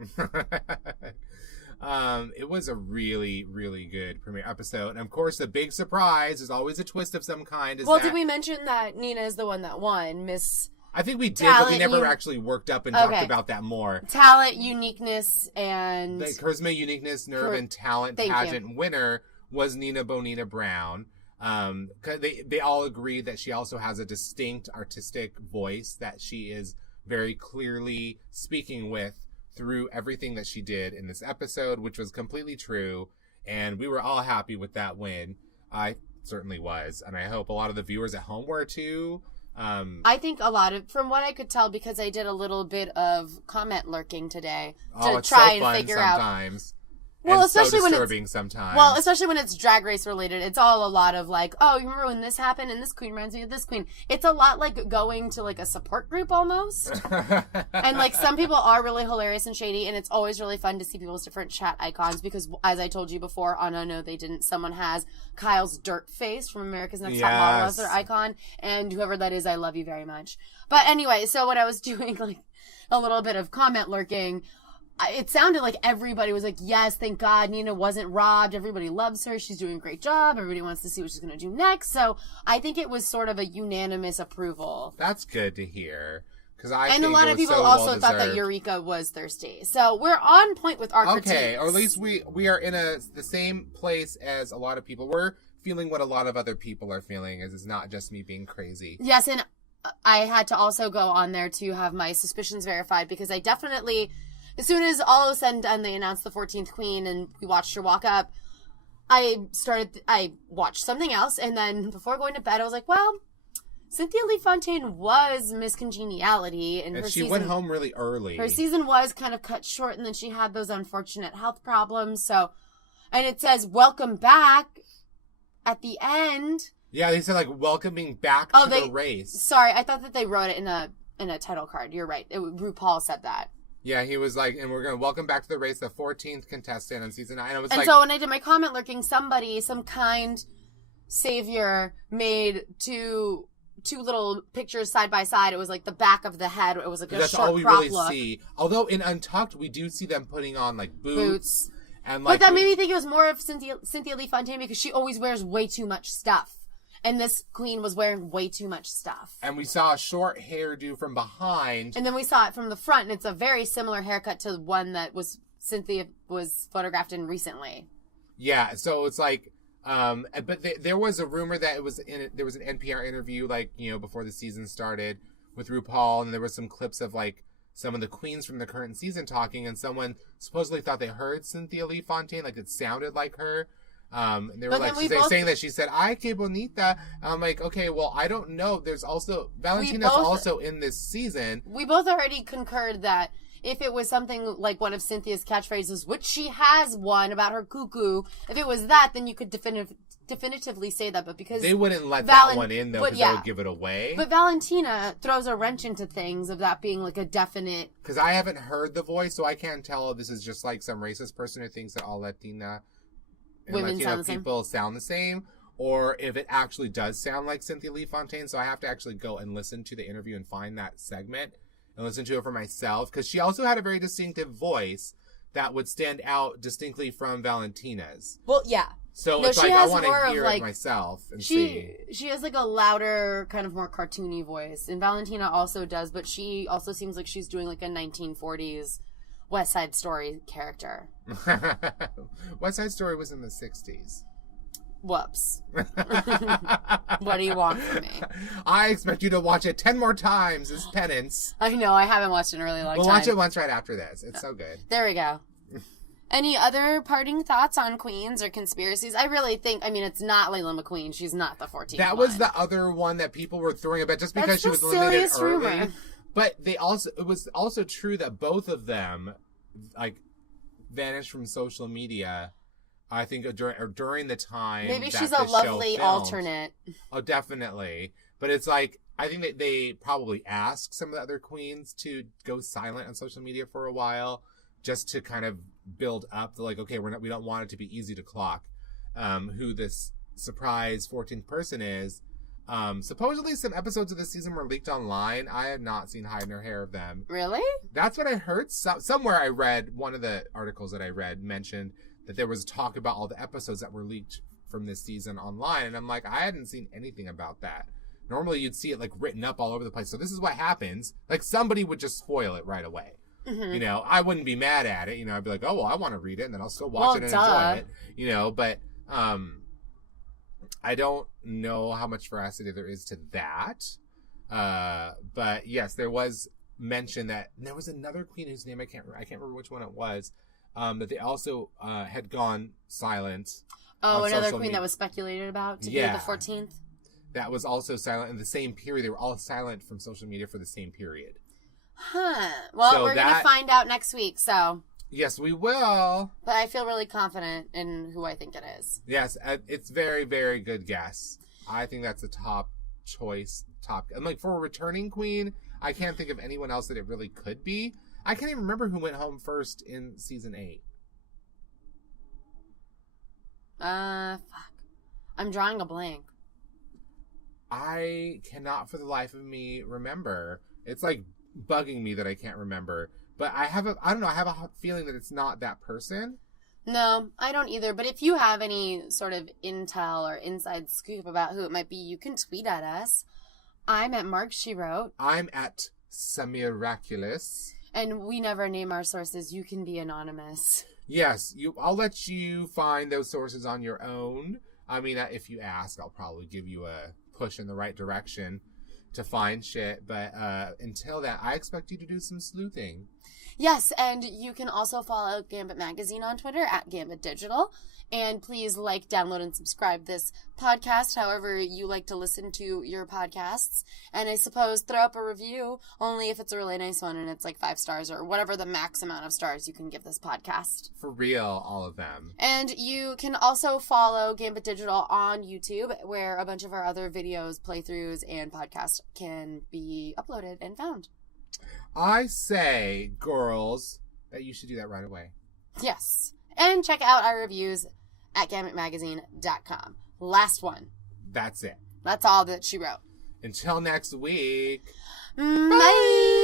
It was a really, really good premiere episode. And of course, the big surprise is always a twist of some kind. Did we mention that Nina is the one that won? I think we did, but we never actually worked up and talked about that more. Talent, uniqueness, and... The charisma, uniqueness, nerve, and talent pageant winner was Nina Bonina Brown. They all agree that she also has a distinct artistic voice that she is very clearly speaking with through everything that she did in this episode, which was completely true. And we were all happy with that win. I certainly was. And I hope a lot of the viewers at home were too. I think a lot of, from what I could tell, because I did a little bit of comment lurking today to try and figure out. Well, and especially so disturbing sometimes. Well, especially when it's Drag Race related. It's all a lot of like, oh, you remember when this happened and this queen reminds me of this queen. It's a lot like going to like a support group almost. And like some people are really hilarious and shady, and it's always really fun to see people's different chat icons because, as I told you before, on Oh No They Didn't, someone has Kyle's dirt face from America's Next Top Model as their icon, and whoever that is, I love you very much. But anyway, so when I was doing like a little bit of comment lurking, it sounded like everybody was like, yes, thank God Nina wasn't robbed. Everybody loves her. She's doing a great job. Everybody wants to see what she's going to do next. So I think it was sort of a unanimous approval. That's good to hear. And a lot of people also thought that Eureka was thirsty. So we're on point with our critiques. Okay, or at least we are in the same place as a lot of people. We're feeling what a lot of other people are feeling, as it's not just me being crazy. Yes, and I had to also go on there to have my suspicions verified because I definitely... As soon as all was said and done, they announced the 14th queen and we watched her walk up, I watched something else, and then before going to bed, I was like, well, Cynthia Lee Fontaine was Miss Congeniality, and she went home really early. Her season was kind of cut short, and then she had those unfortunate health problems, so... And it says, welcome back at the end. Yeah, they said, like, welcoming back to the race. Sorry, I thought that they wrote it in a title card. You're right. RuPaul said that. Yeah, he was like, and we're going to welcome back to the race the 14th contestant on season 9. And so when I did my comment lurking, some kind savior made two little pictures side by side. It was like the back of the head. It was like a that's short all we crop really look. see. Although in Untucked, we do see them putting on like boots. And but that made me think it was more of Cynthia Lee Fontaine because she always wears way too much stuff. And this queen was wearing way too much stuff. And we saw a short hairdo from behind. And then we saw it from the front, and it's a very similar haircut to the one that Cynthia was photographed in recently. Yeah, so it's like, but there was a rumor that there was an NPR interview, like, you know, before the season started with RuPaul, and there was some clips of, like, some of the queens from the current season talking, and someone supposedly thought they heard Cynthia Lee Fontaine, like it sounded like her. And they were saying that she said, "Ay, que bonita." I'm like, okay, well, I don't know. There's also Valentina's also in this season. We both already concurred that if it was something like one of Cynthia's catchphrases, which she has one about her cuckoo, if it was that, then you could definitively say that. But because they wouldn't let that one in though, because that would give it away. But Valentina throws a wrench into things of that being like a definite. Because I haven't heard the voice, so I can't tell if this is just like some racist person who thinks that all Latina. Women Latino people sound the same, or if it actually does sound like Cynthia Lee Fontaine. So I have to actually go and listen to the interview and find that segment and listen to it for myself, because she also had a very distinctive voice that would stand out distinctly from Valentina's. Well, yeah. So it's like I want to hear it myself and see. She has like a louder, kind of more cartoony voice, and Valentina also does, but she also seems like she's doing like a 1940s West Side Story character. West Side Story was in the 60s. Whoops. What do you want from me? I expect you to watch it 10 more times as penance. I know, I haven't watched it in a really long time. We'll watch it once right after this. It's so good. There we go. Any other parting thoughts on queens or conspiracies? I really think, I mean, it's not Layla McQueen. She's not the 14th That was the other one that people were throwing about just because she was eliminated early. Rumor. But it was also true that both of them, like, vanished from social media, I think, during the time. Maybe she's a lovely alternate. Oh, definitely. But it's like, I think that they probably asked some of the other queens to go silent on social media for a while, just to kind of build up the, like, okay, we don't want it to be easy to clock who this surprise 14th person is. Supposedly some episodes of this season were leaked online. I have not seen hide nor hair of them. Really? That's what I heard. Somewhere I read, one of the articles that I read mentioned that there was talk about all the episodes that were leaked from this season online. And I'm like, I hadn't seen anything about that. Normally you'd see it like written up all over the place. So this is what happens. Like somebody would just spoil it right away. Mm-hmm. You know, I wouldn't be mad at it. You know, I'd be like, oh, well, I want to read it and then I'll still watch it and enjoy it. You know, but, I don't know how much veracity there is to that. But yes, there was mention that there was another queen whose name I can't remember which one it was. That they also had gone silent. Oh, another queen that was speculated about to be the 14th. That was also silent in the same period. They were all silent from social media for the same period. Huh. Well, we're going to find out next week, so. Yes, we will. But I feel really confident in who I think it is. Yes, it's very, very good guess. I think that's a top choice. I'm like, for a returning queen, I can't think of anyone else that it really could be. I can't even remember who went home first in season 8. Fuck. I'm drawing a blank. I cannot for the life of me remember. It's like bugging me that I can't remember. But I have a feeling that it's not that person. No, I don't either. But if you have any sort of intel or inside scoop about who it might be, you can tweet at us. I'm at Mark She Wrote. I'm at Semiraculous. And we never name our sources. You can be anonymous. Yes, I'll let you find those sources on your own. I mean, if you ask, I'll probably give you a push in the right direction to find shit. But until then, I expect you to do some sleuthing. Yes, and you can also follow Gambit Magazine on Twitter at Gambit Digital. And please like, download, and subscribe this podcast, however you like to listen to your podcasts. And I suppose throw up a review, only if it's a really nice one and it's like 5 stars or whatever the max amount of stars you can give this podcast. For real, all of them. And you can also follow Gambit Digital on YouTube, where a bunch of our other videos, playthroughs, and podcasts can be uploaded and found. I say, girls, that you should do that right away. Yes. And check out our reviews at gambitmagazine.com. Last one. That's it. That's all that she wrote. Until next week. Bye.